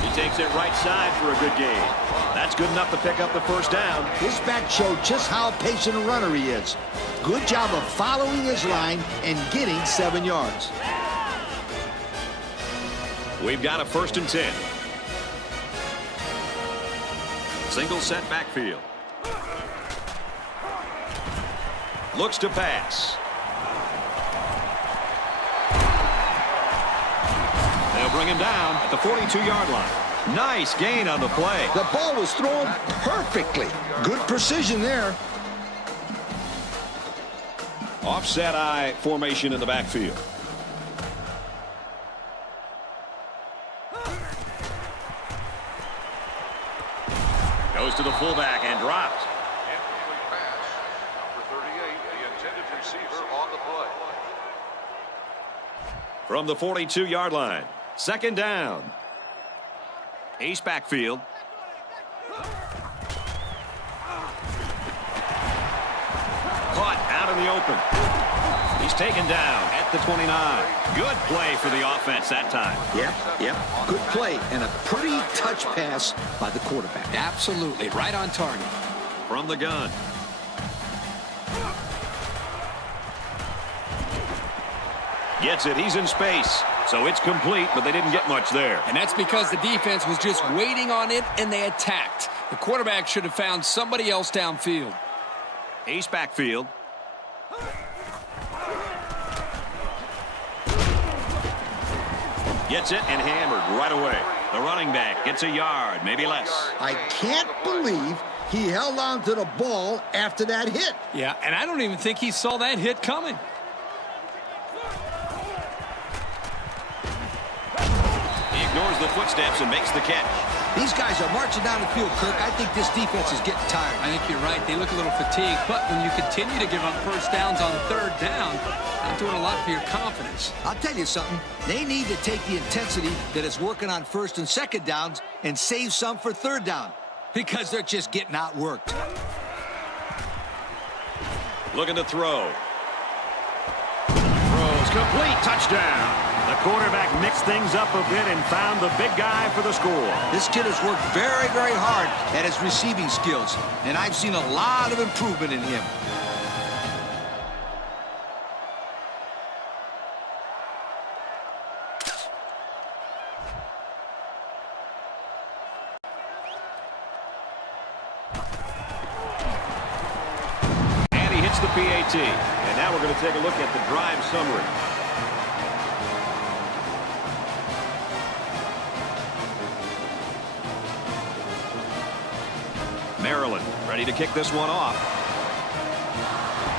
He takes it right side for a good gain. That's good enough to pick up the first down. This back showed just how patient a runner he is. Good job of following his line and getting 7 yards. We've got a 1st and 10. Single set backfield. Looks to pass. They'll bring him down at the 42-yard line. Nice gain on the play. The ball was thrown perfectly. Good precision there. Offset I formation in the backfield. Goes to the fullback and dropped. Incomplete pass. Number 38, the intended receiver on the play. From the 42-yard line. Second down. Ace backfield. Caught out in the open. He's taken down at the 29. Good play for the offense that time. Yep. Good play and a pretty touch pass by the quarterback. Absolutely, right on target. From the gun. Gets it. He's in space. So it's complete, but they didn't get much there. And that's because the defense was just waiting on it, and they attacked. The quarterback should have found somebody else downfield. Ace backfield. Gets it and hammered right away. The running back gets a yard, maybe less. I can't believe he held on to the ball after that hit. Yeah, and I don't even think he saw that hit coming. He ignores the footsteps and makes the catch. These guys are marching down the field, Kirk. I think this defense is getting tired. I think you're right. They look a little fatigued. But when you continue to give up first downs on third down, not doing a lot for your confidence. I'll tell you something. They need to take the intensity that is working on first and second downs and save some for third down because they're just getting outworked. Looking to throw. Throws complete. Touchdown. The quarterback mixed things up a bit and found the big guy for the score. This kid has worked very, very hard at his receiving skills, and I've seen a lot of improvement in him. It's the PAT. And now we're going to take a look at the drive summary. Maryland ready to kick this one off.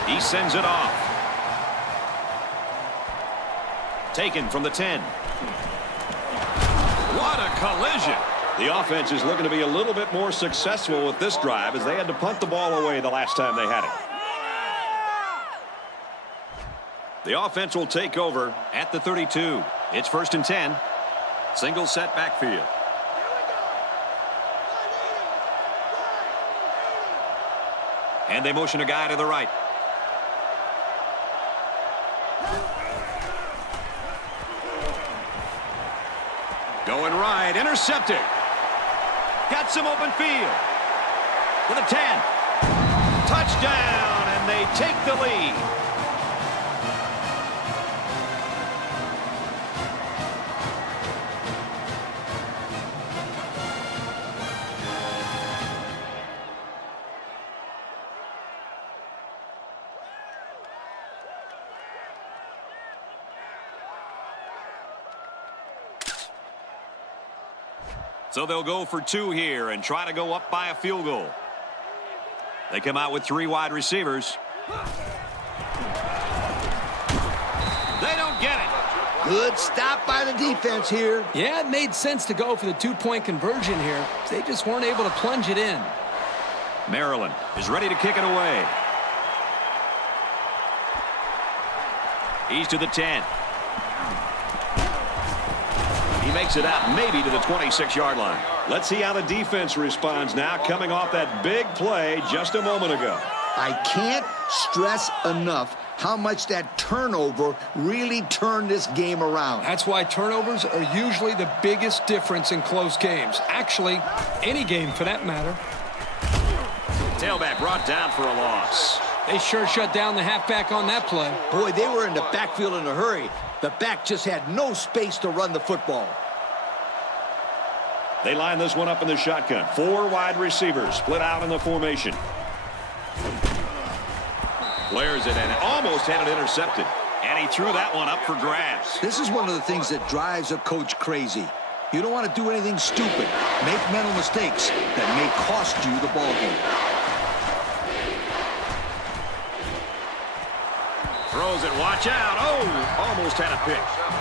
He sends it off. Taken from the 10. What a collision. The offense is looking to be a little bit more successful with this drive as they had to punt the ball away the last time they had it. The offense will take over at the 32. It's 1st and 10. Single set backfield. And they motion a guy to the right. Going right, intercepted. Got some open field. To the 10. Touchdown, and they take the lead. So they'll go for 2 here and try to go up by a field goal. They come out with 3 wide receivers. They don't get it. Good stop by the defense here. Yeah, it made sense to go for the 2-point conversion here. They just weren't able to plunge it in. Maryland is ready to kick it away. He's to the 10. He makes it out maybe to the 26-yard line. Let's see how the defense responds now, coming off that big play just a moment ago. I can't stress enough how much that turnover really turned this game around. That's why turnovers are usually the biggest difference in close games. Actually, any game for that matter. Tailback brought down for a loss. They sure shut down the halfback on that play. Boy, they were in the backfield in a hurry. The back just had no space to run the football. They line this one up in the shotgun. 4 wide receivers split out in the formation. Flares it and almost had it intercepted. And he threw that one up for grabs. This is one of the things that drives a coach crazy. You don't want to do anything stupid. Make mental mistakes that may cost you the ball game. Throws it, watch out. Oh, almost had a pick.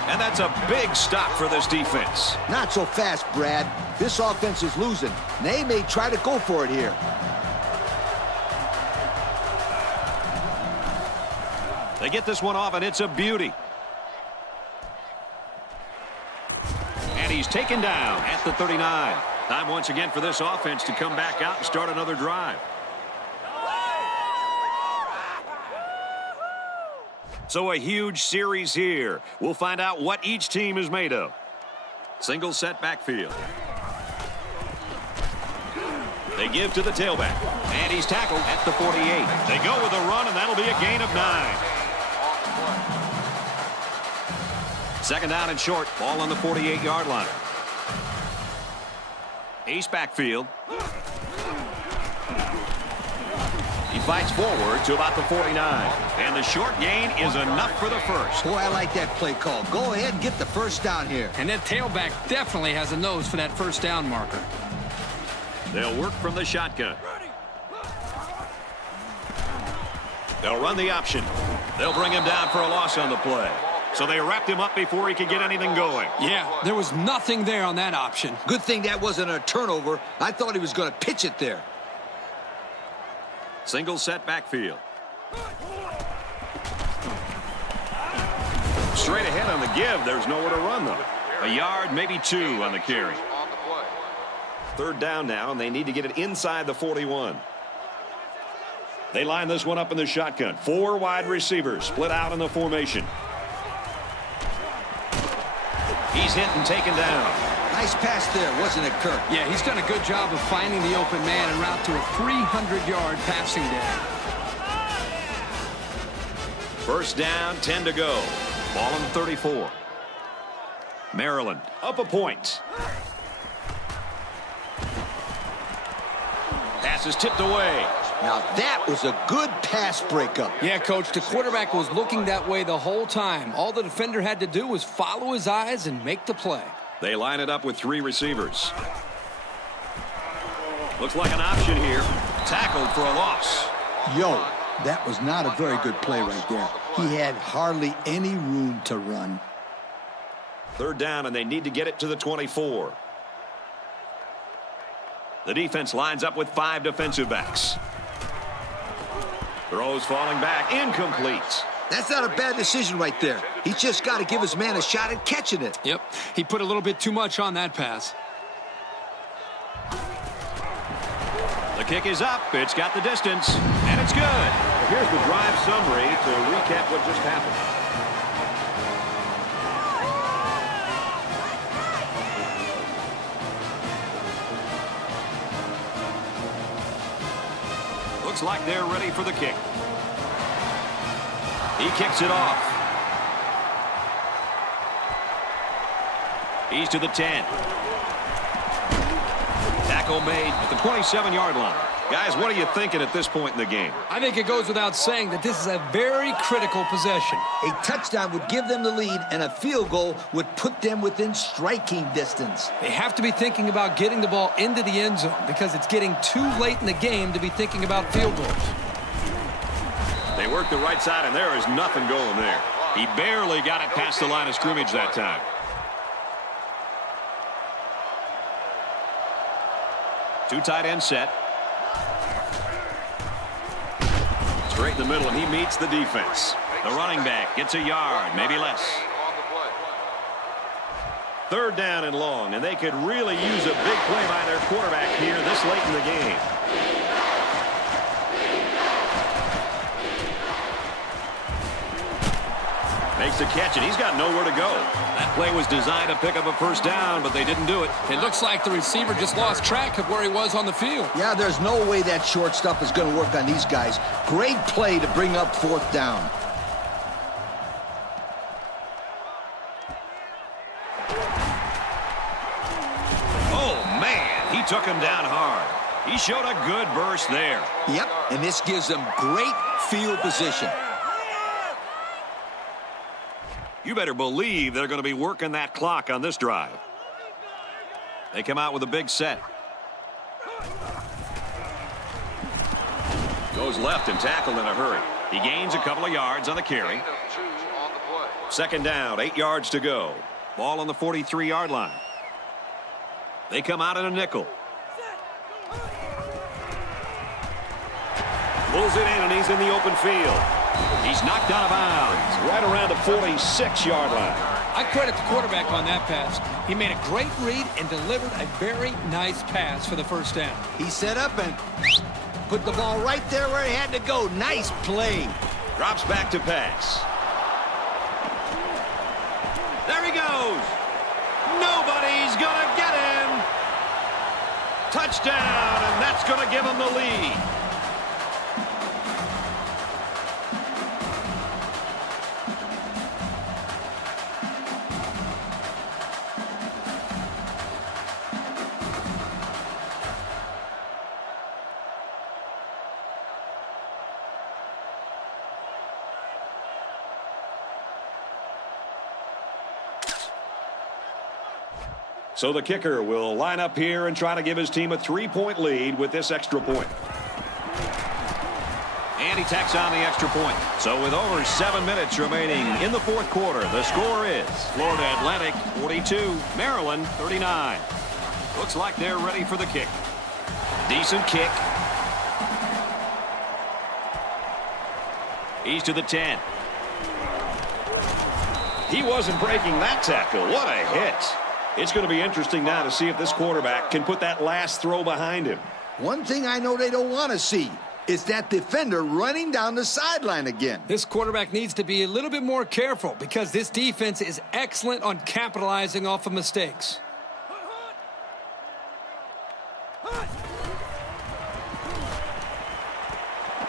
And that's a big stop for this defense. Not so fast, Brad. This offense is losing. They may try to go for it here. They get this one off, and it's a beauty. And he's taken down at the 39. Time once again for this offense to come back out and start another drive. So a huge series here. We'll find out what each team is made of. Single set backfield. They give to the tailback. And he's tackled at the 48. They go with a run, and that'll be a gain of 9. 2nd down and short. Ball on the 48-yard line. Ace backfield. He fights forward to about the 49. And the short gain is enough for the first. Boy, I like that play call. Go ahead and get the first down here. And that tailback definitely has a nose for that first down marker. They'll work from the shotgun. They'll run the option. They'll bring him down for a loss on the play. So they wrapped him up before he could get anything going. Yeah, there was nothing there on that option. Good thing that wasn't a turnover. I thought he was going to pitch it there. Single set backfield. Straight ahead on the give. There's nowhere to run, though. A yard, maybe 2 on the carry. 3rd down now, and they need to get it inside the 41. They line this one up in the shotgun. 4 wide receivers split out in the formation. He's hit and taken down. Nice pass there, wasn't it, Kirk? Yeah, he's done a good job of finding the open man en route to a 300-yard passing day. 1st down, 10 to go. Ball on 34. Maryland up a point. Pass is tipped away. Now that was a good pass breakup. Yeah, Coach, the quarterback was looking that way the whole time. All the defender had to do was follow his eyes and make the play. They line it up with 3 receivers. Looks like an option here. Tackled for a loss. Yo, that was not a very good play right there. He had hardly any room to run. 3rd down, and they need to get it to the 24. The defense lines up with 5 defensive backs. Throws falling back, incomplete. That's not a bad decision right there. He's just got to give his man a shot at catching it. Yep, he put a little bit too much on that pass. The kick is up. It's got the distance, and it's good. Here's the drive summary to recap what just happened. Looks like they're ready for the kick. He kicks it off. He's to the 10. Tackle made at the 27-yard line. Guys, what are you thinking at this point in the game? I think it goes without saying that this is a very critical possession. A touchdown would give them the lead, and a field goal would put them within striking distance. They have to be thinking about getting the ball into the end zone because it's getting too late in the game to be thinking about field goals. They work the right side, and there is nothing going there. He barely got it past the line of scrimmage that time. Two tight end set. Straight in the middle, and he meets the defense. The running back gets a yard, maybe less. 3rd down and long, and they could really use a big play by their quarterback here this late in the game. Makes the catch, and he's got nowhere to go. That play was designed to pick up a 1st down, but they didn't do it. It looks like the receiver just lost track of where he was on the field. Yeah, there's no way that short stuff is going to work on these guys. Great play to bring up 4th down. Oh, man, he took him down hard. He showed a good burst there. Yep, and this gives them great field position. You better believe they're going to be working that clock on this drive. They come out with a big set. Goes left and tackled in a hurry. He gains a couple of yards on the carry. 2nd down, 8 yards to go. Ball on the 43-yard line. They come out in a nickel. Pulls it in, and he's in the open field. He's knocked out of bounds right around the 46-yard line. I credit the quarterback on that pass. He made a great read and delivered a very nice pass for the 1st down. He set up and put the ball right there where he had to go. Nice play. Drops back to pass. There he goes. Nobody's going to get him. Touchdown, and that's going to give him the lead. So the kicker will line up here and try to give his team a 3-point lead with this extra point. And he tacks on the extra point. So with over 7 minutes remaining in the 4th quarter, the score is Florida Atlantic 42, Maryland 39. Looks like they're ready for the kick. Decent kick. He's to the 10. He wasn't breaking that tackle. What a hit. It's going to be interesting now to see if this quarterback can put that last throw behind him. One thing I know they don't want to see is that defender running down the sideline again. This quarterback needs to be a little bit more careful because this defense is excellent on capitalizing off of mistakes.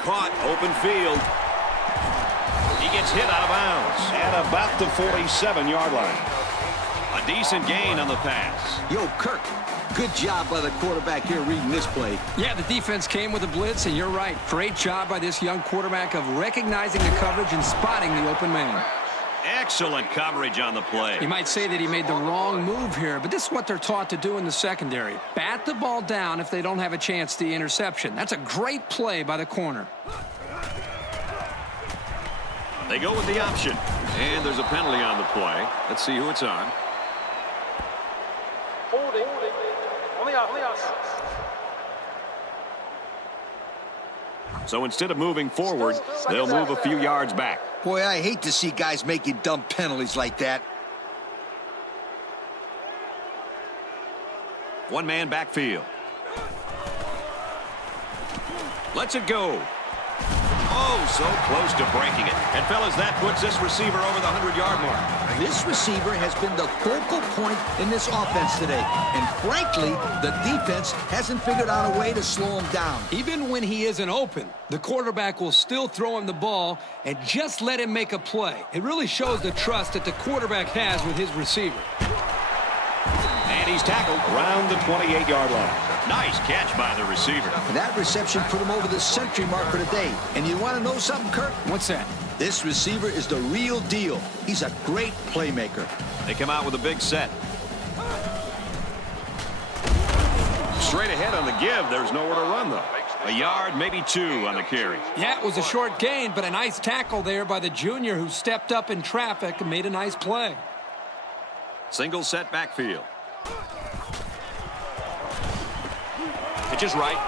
Caught, open field. He gets hit out of bounds at about the 47-yard line. A decent gain on the pass. Yo, Kirk, Good job by the quarterback here reading this play. Yeah, the defense came with a blitz, and you're right. Great job by this young quarterback of recognizing the coverage and spotting the open man. Excellent coverage on the play. You might say that he made the wrong move here, but this is what they're taught to do in the secondary. Bat the ball down if they don't have a chance to the interception. That's a great play by the corner. They go with the option. And there's a penalty on the play. Let's see who it's on. Holding. On the offense. So instead of moving forward, they'll move a few yards back. Boy, I hate to see guys making dumb penalties like that. One-man backfield. Lets it go. Oh, so close to breaking it. And, fellas, that puts this receiver over the 100-yard mark. This receiver has been the focal point in this offense today. And frankly, the defense hasn't figured out a way to slow him down. Even when he isn't open, the quarterback will still throw him the ball and just let him make a play. It really shows the trust that the quarterback has with his receiver. And he's tackled around the 28-yard line. Nice catch by the receiver. That reception put him over the century mark for the day. And you want to know something, Kurt? What's that? This receiver is the real deal. He's a great playmaker. They come out with a big set. Straight ahead on the give. There's nowhere to run, though. A yard, maybe two on the carry. Yeah, it was a short gain, but a nice tackle there by the junior who stepped up in traffic and made a nice play. Single set backfield. Pitch is right.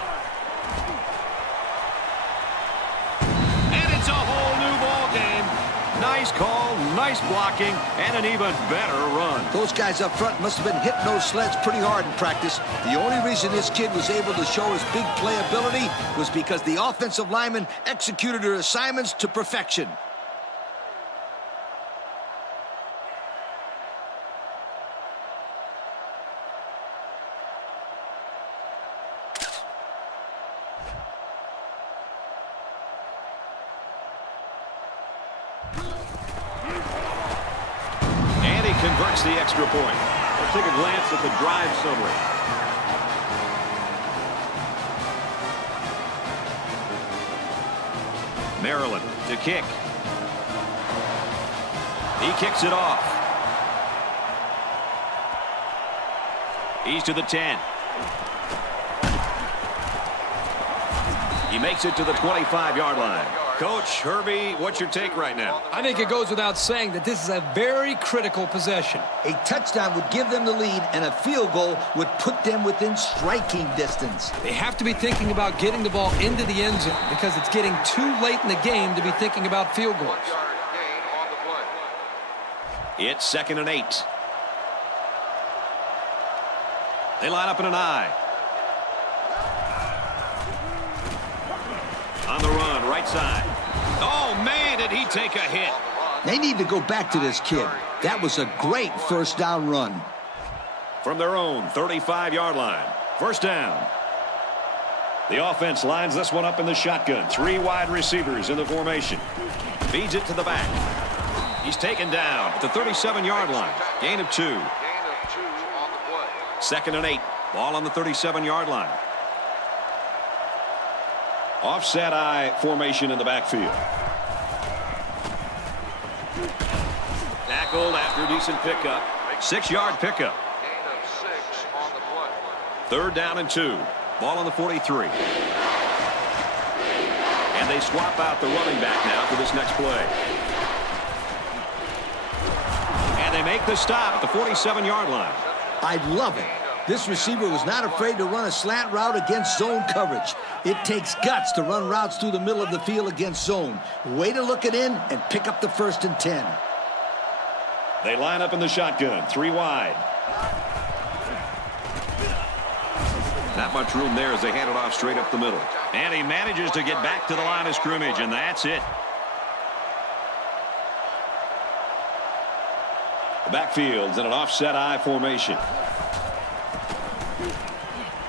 And it's a whole new ball game. Nice call, nice blocking, and an even better run. Those guys up front must have been hitting those sleds pretty hard in practice. The only reason this kid was able to show his big playability was because the offensive linemen executed their assignments to perfection. Converts the extra point. Let's take a glance at the drive summary. Maryland to kick. He kicks it off. He's to the 10. He makes it to the 25-yard line. Coach, Herbie, what's your take right now? I think it goes without saying that this is a very critical possession. A touchdown would give them the lead, and a field goal would put them within striking distance. They have to be thinking about getting the ball into the end zone because it's getting too late in the game to be thinking about field goals. It's 2nd and 8. They line up in an I. On the run, right side. Oh, man, did he take a hit. They need to go back to this kid. That was a great first down run. From their own 35-yard line. First down. The offense lines this one up in the shotgun. 3 wide receivers in the formation. Feeds it to the back. He's taken down at the 37-yard line. Gain of 2. 2nd and 8. Ball on the 37-yard line. Offset I formation in the backfield. Tackled after a decent pickup. 6-yard pickup. 3rd down and 2. Ball on the 43. And they swap out the running back now for this next play. And they make the stop at the 47-yard line. I love it. This receiver was not afraid to run a slant route against zone coverage. It takes guts to run routes through the middle of the field against zone. Way to look it in and pick up the 1st and 10. They line up in the shotgun, 3 wide. Not much room there as they hand it off straight up the middle. And he manages to get back to the line of scrimmage, and that's it. The backfield's in an offset I formation.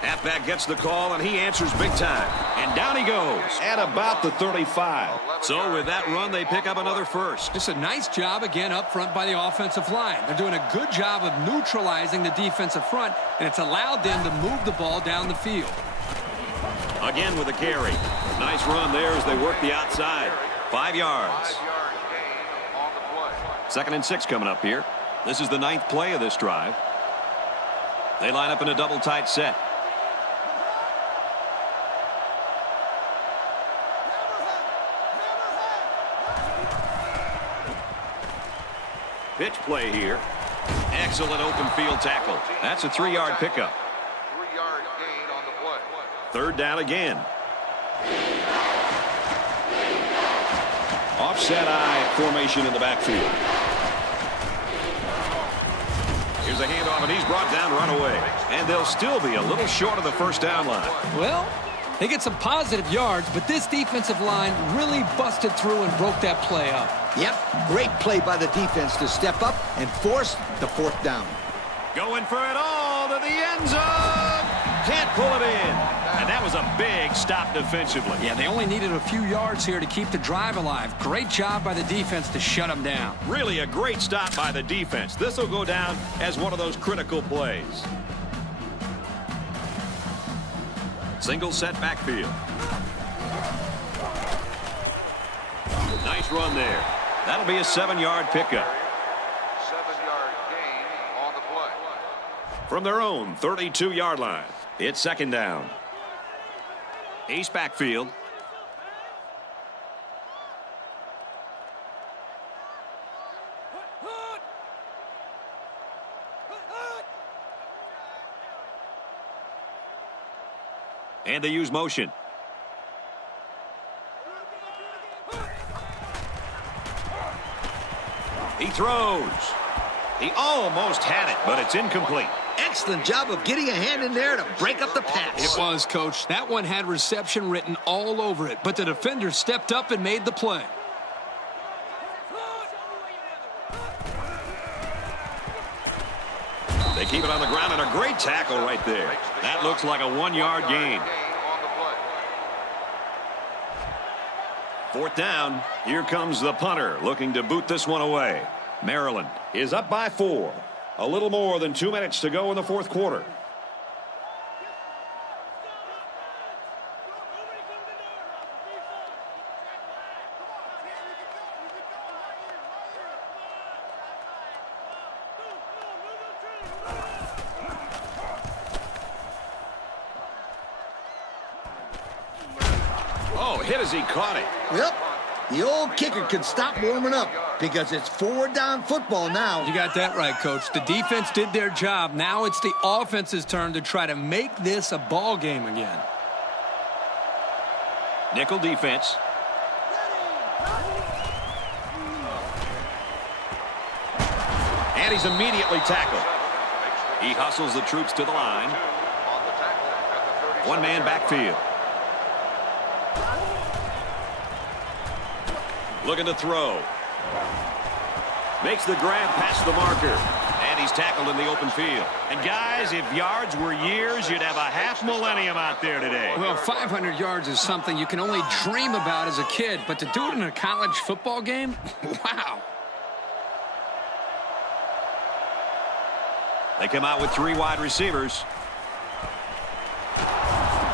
Halfback gets the call, and he answers big time. And down he goes at about the 35. So with that run, they pick up another first. Just a nice job again up front by the offensive line. They're doing a good job of neutralizing the defensive front, and it's allowed them to move the ball down the field. Again with a carry. Nice run there as they work the outside. 5 yards. 5-yard gain on the play. 2nd and 6 coming up here. This is the 9th play of this drive. They line up in a double tight set. Pitch play here. Excellent open field tackle. That's a 3-yard pickup. 3-yard gain on the play. 3rd down again. Offset eye formation in the backfield. Here's a handoff, and he's brought down run away. And they'll still be a little short of the 1st down line. Well, they get some positive yards, but this defensive line really busted through and broke that play up. Yep, great play by the defense to step up and force the 4th down. Going for it all to the end zone. Can't pull it in. And that was a big stop defensively. Yeah, they only needed a few yards here to keep the drive alive. Great job by the defense to shut them down. Really a great stop by the defense. This will go down as one of those critical plays. Single set backfield. Nice run there. That'll be a 7-yard pickup. 7-yard gain on the play. From their own 32-yard line. It's 2nd down. East backfield. And they use motion. He throws. He almost had it, but it's incomplete. Excellent job of getting a hand in there to break up the pass. It was, Coach. That one had reception written all over it, but the defender stepped up and made the play. They keep it on the ground, and a great tackle right there. That looks like a 1-yard gain. On the play. 4th down. Here comes the punter looking to boot this one away. Maryland is up by 4. A little more than 2 minutes to go in the 4th quarter. Oh, hit as he caught it. Yep, the old kicker can stop warming up because it's 4-down football now. You got that right, Coach. The defense did their job. Now it's the offense's turn to try to make this a ball game again. Nickel defense. And he's immediately tackled. He hustles the troops to the line. One man backfield. Looking to throw. Makes the grab past the marker. And he's tackled in the open field. And guys, if yards were years, you'd have a half millennium out there today. Well, 500 yards is something you can only dream about as a kid, but to do it in a college football game, wow. They come out with 3 wide receivers.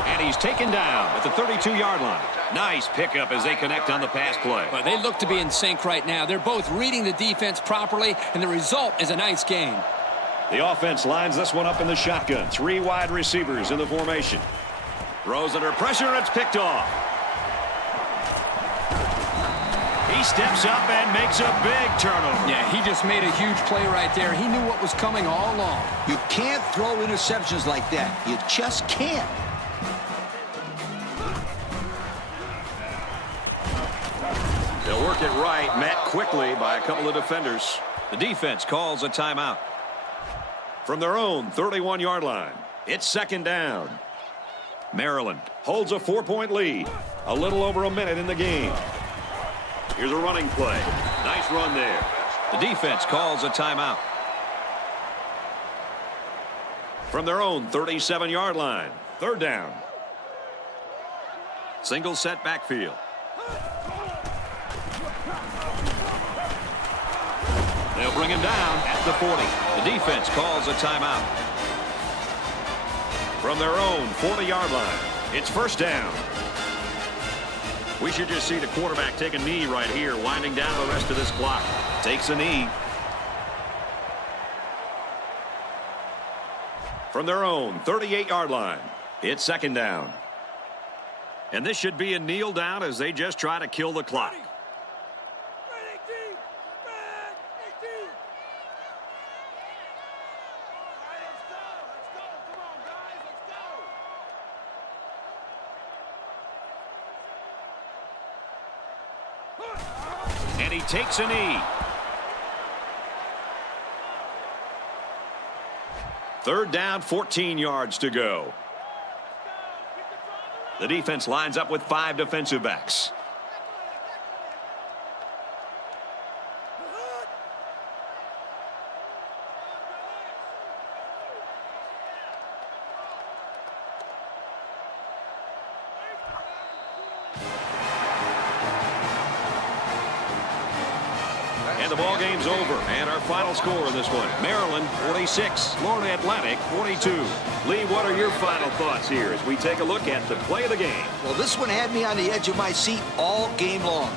And he's taken down at the 32-yard line. Nice pickup as they connect on the pass play. Well, they look to be in sync right now. They're both reading the defense properly, and the result is a nice game. The offense lines this one up in the shotgun. 3 wide receivers in the formation. Throws under pressure, and it's picked off. He steps up and makes a big turnover. Yeah, he just made a huge play right there. He knew what was coming all along. You can't throw interceptions like that. You just can't. They'll work it right, met quickly by a couple of defenders. The defense calls a timeout. From their own 31-yard line, it's 2nd down. Maryland holds a 4-point lead. A little over a minute in the game. Here's a running play. Nice run there. The defense calls a timeout. From their own 37-yard line, Third down. Single set backfield. They'll bring him down at the 40. The defense calls a timeout. From their own 40-yard line, it's first down. We should just see the quarterback take a knee right here, winding down the rest of this clock. Takes a knee. From their own 38-yard line, it's second down. And this should be a kneel down as they just try to kill the clock. And he takes a knee. Third down, 14 yards to go. The defense lines up with 5 defensive backs. And the ball game's over. And our final score in this one, Maryland 46, Florida Atlantic 42. Lee, what are your final thoughts here as we take a look at the play of the game? Well, this one had me on the edge of my seat all game long.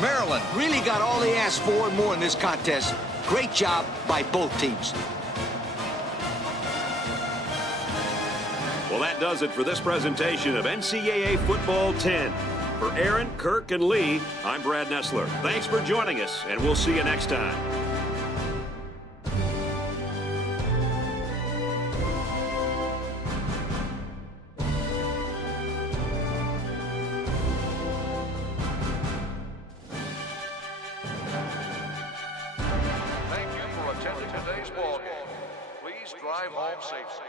Maryland really got all they asked for and more in this contest. Great job by both teams. Well, that does it for this presentation of NCAA Football 10. For Aaron, Kirk, and Lee, I'm Brad Nessler. Thanks for joining us, and we'll see you next time. Thank you for attending today's ball game. Please drive home safely.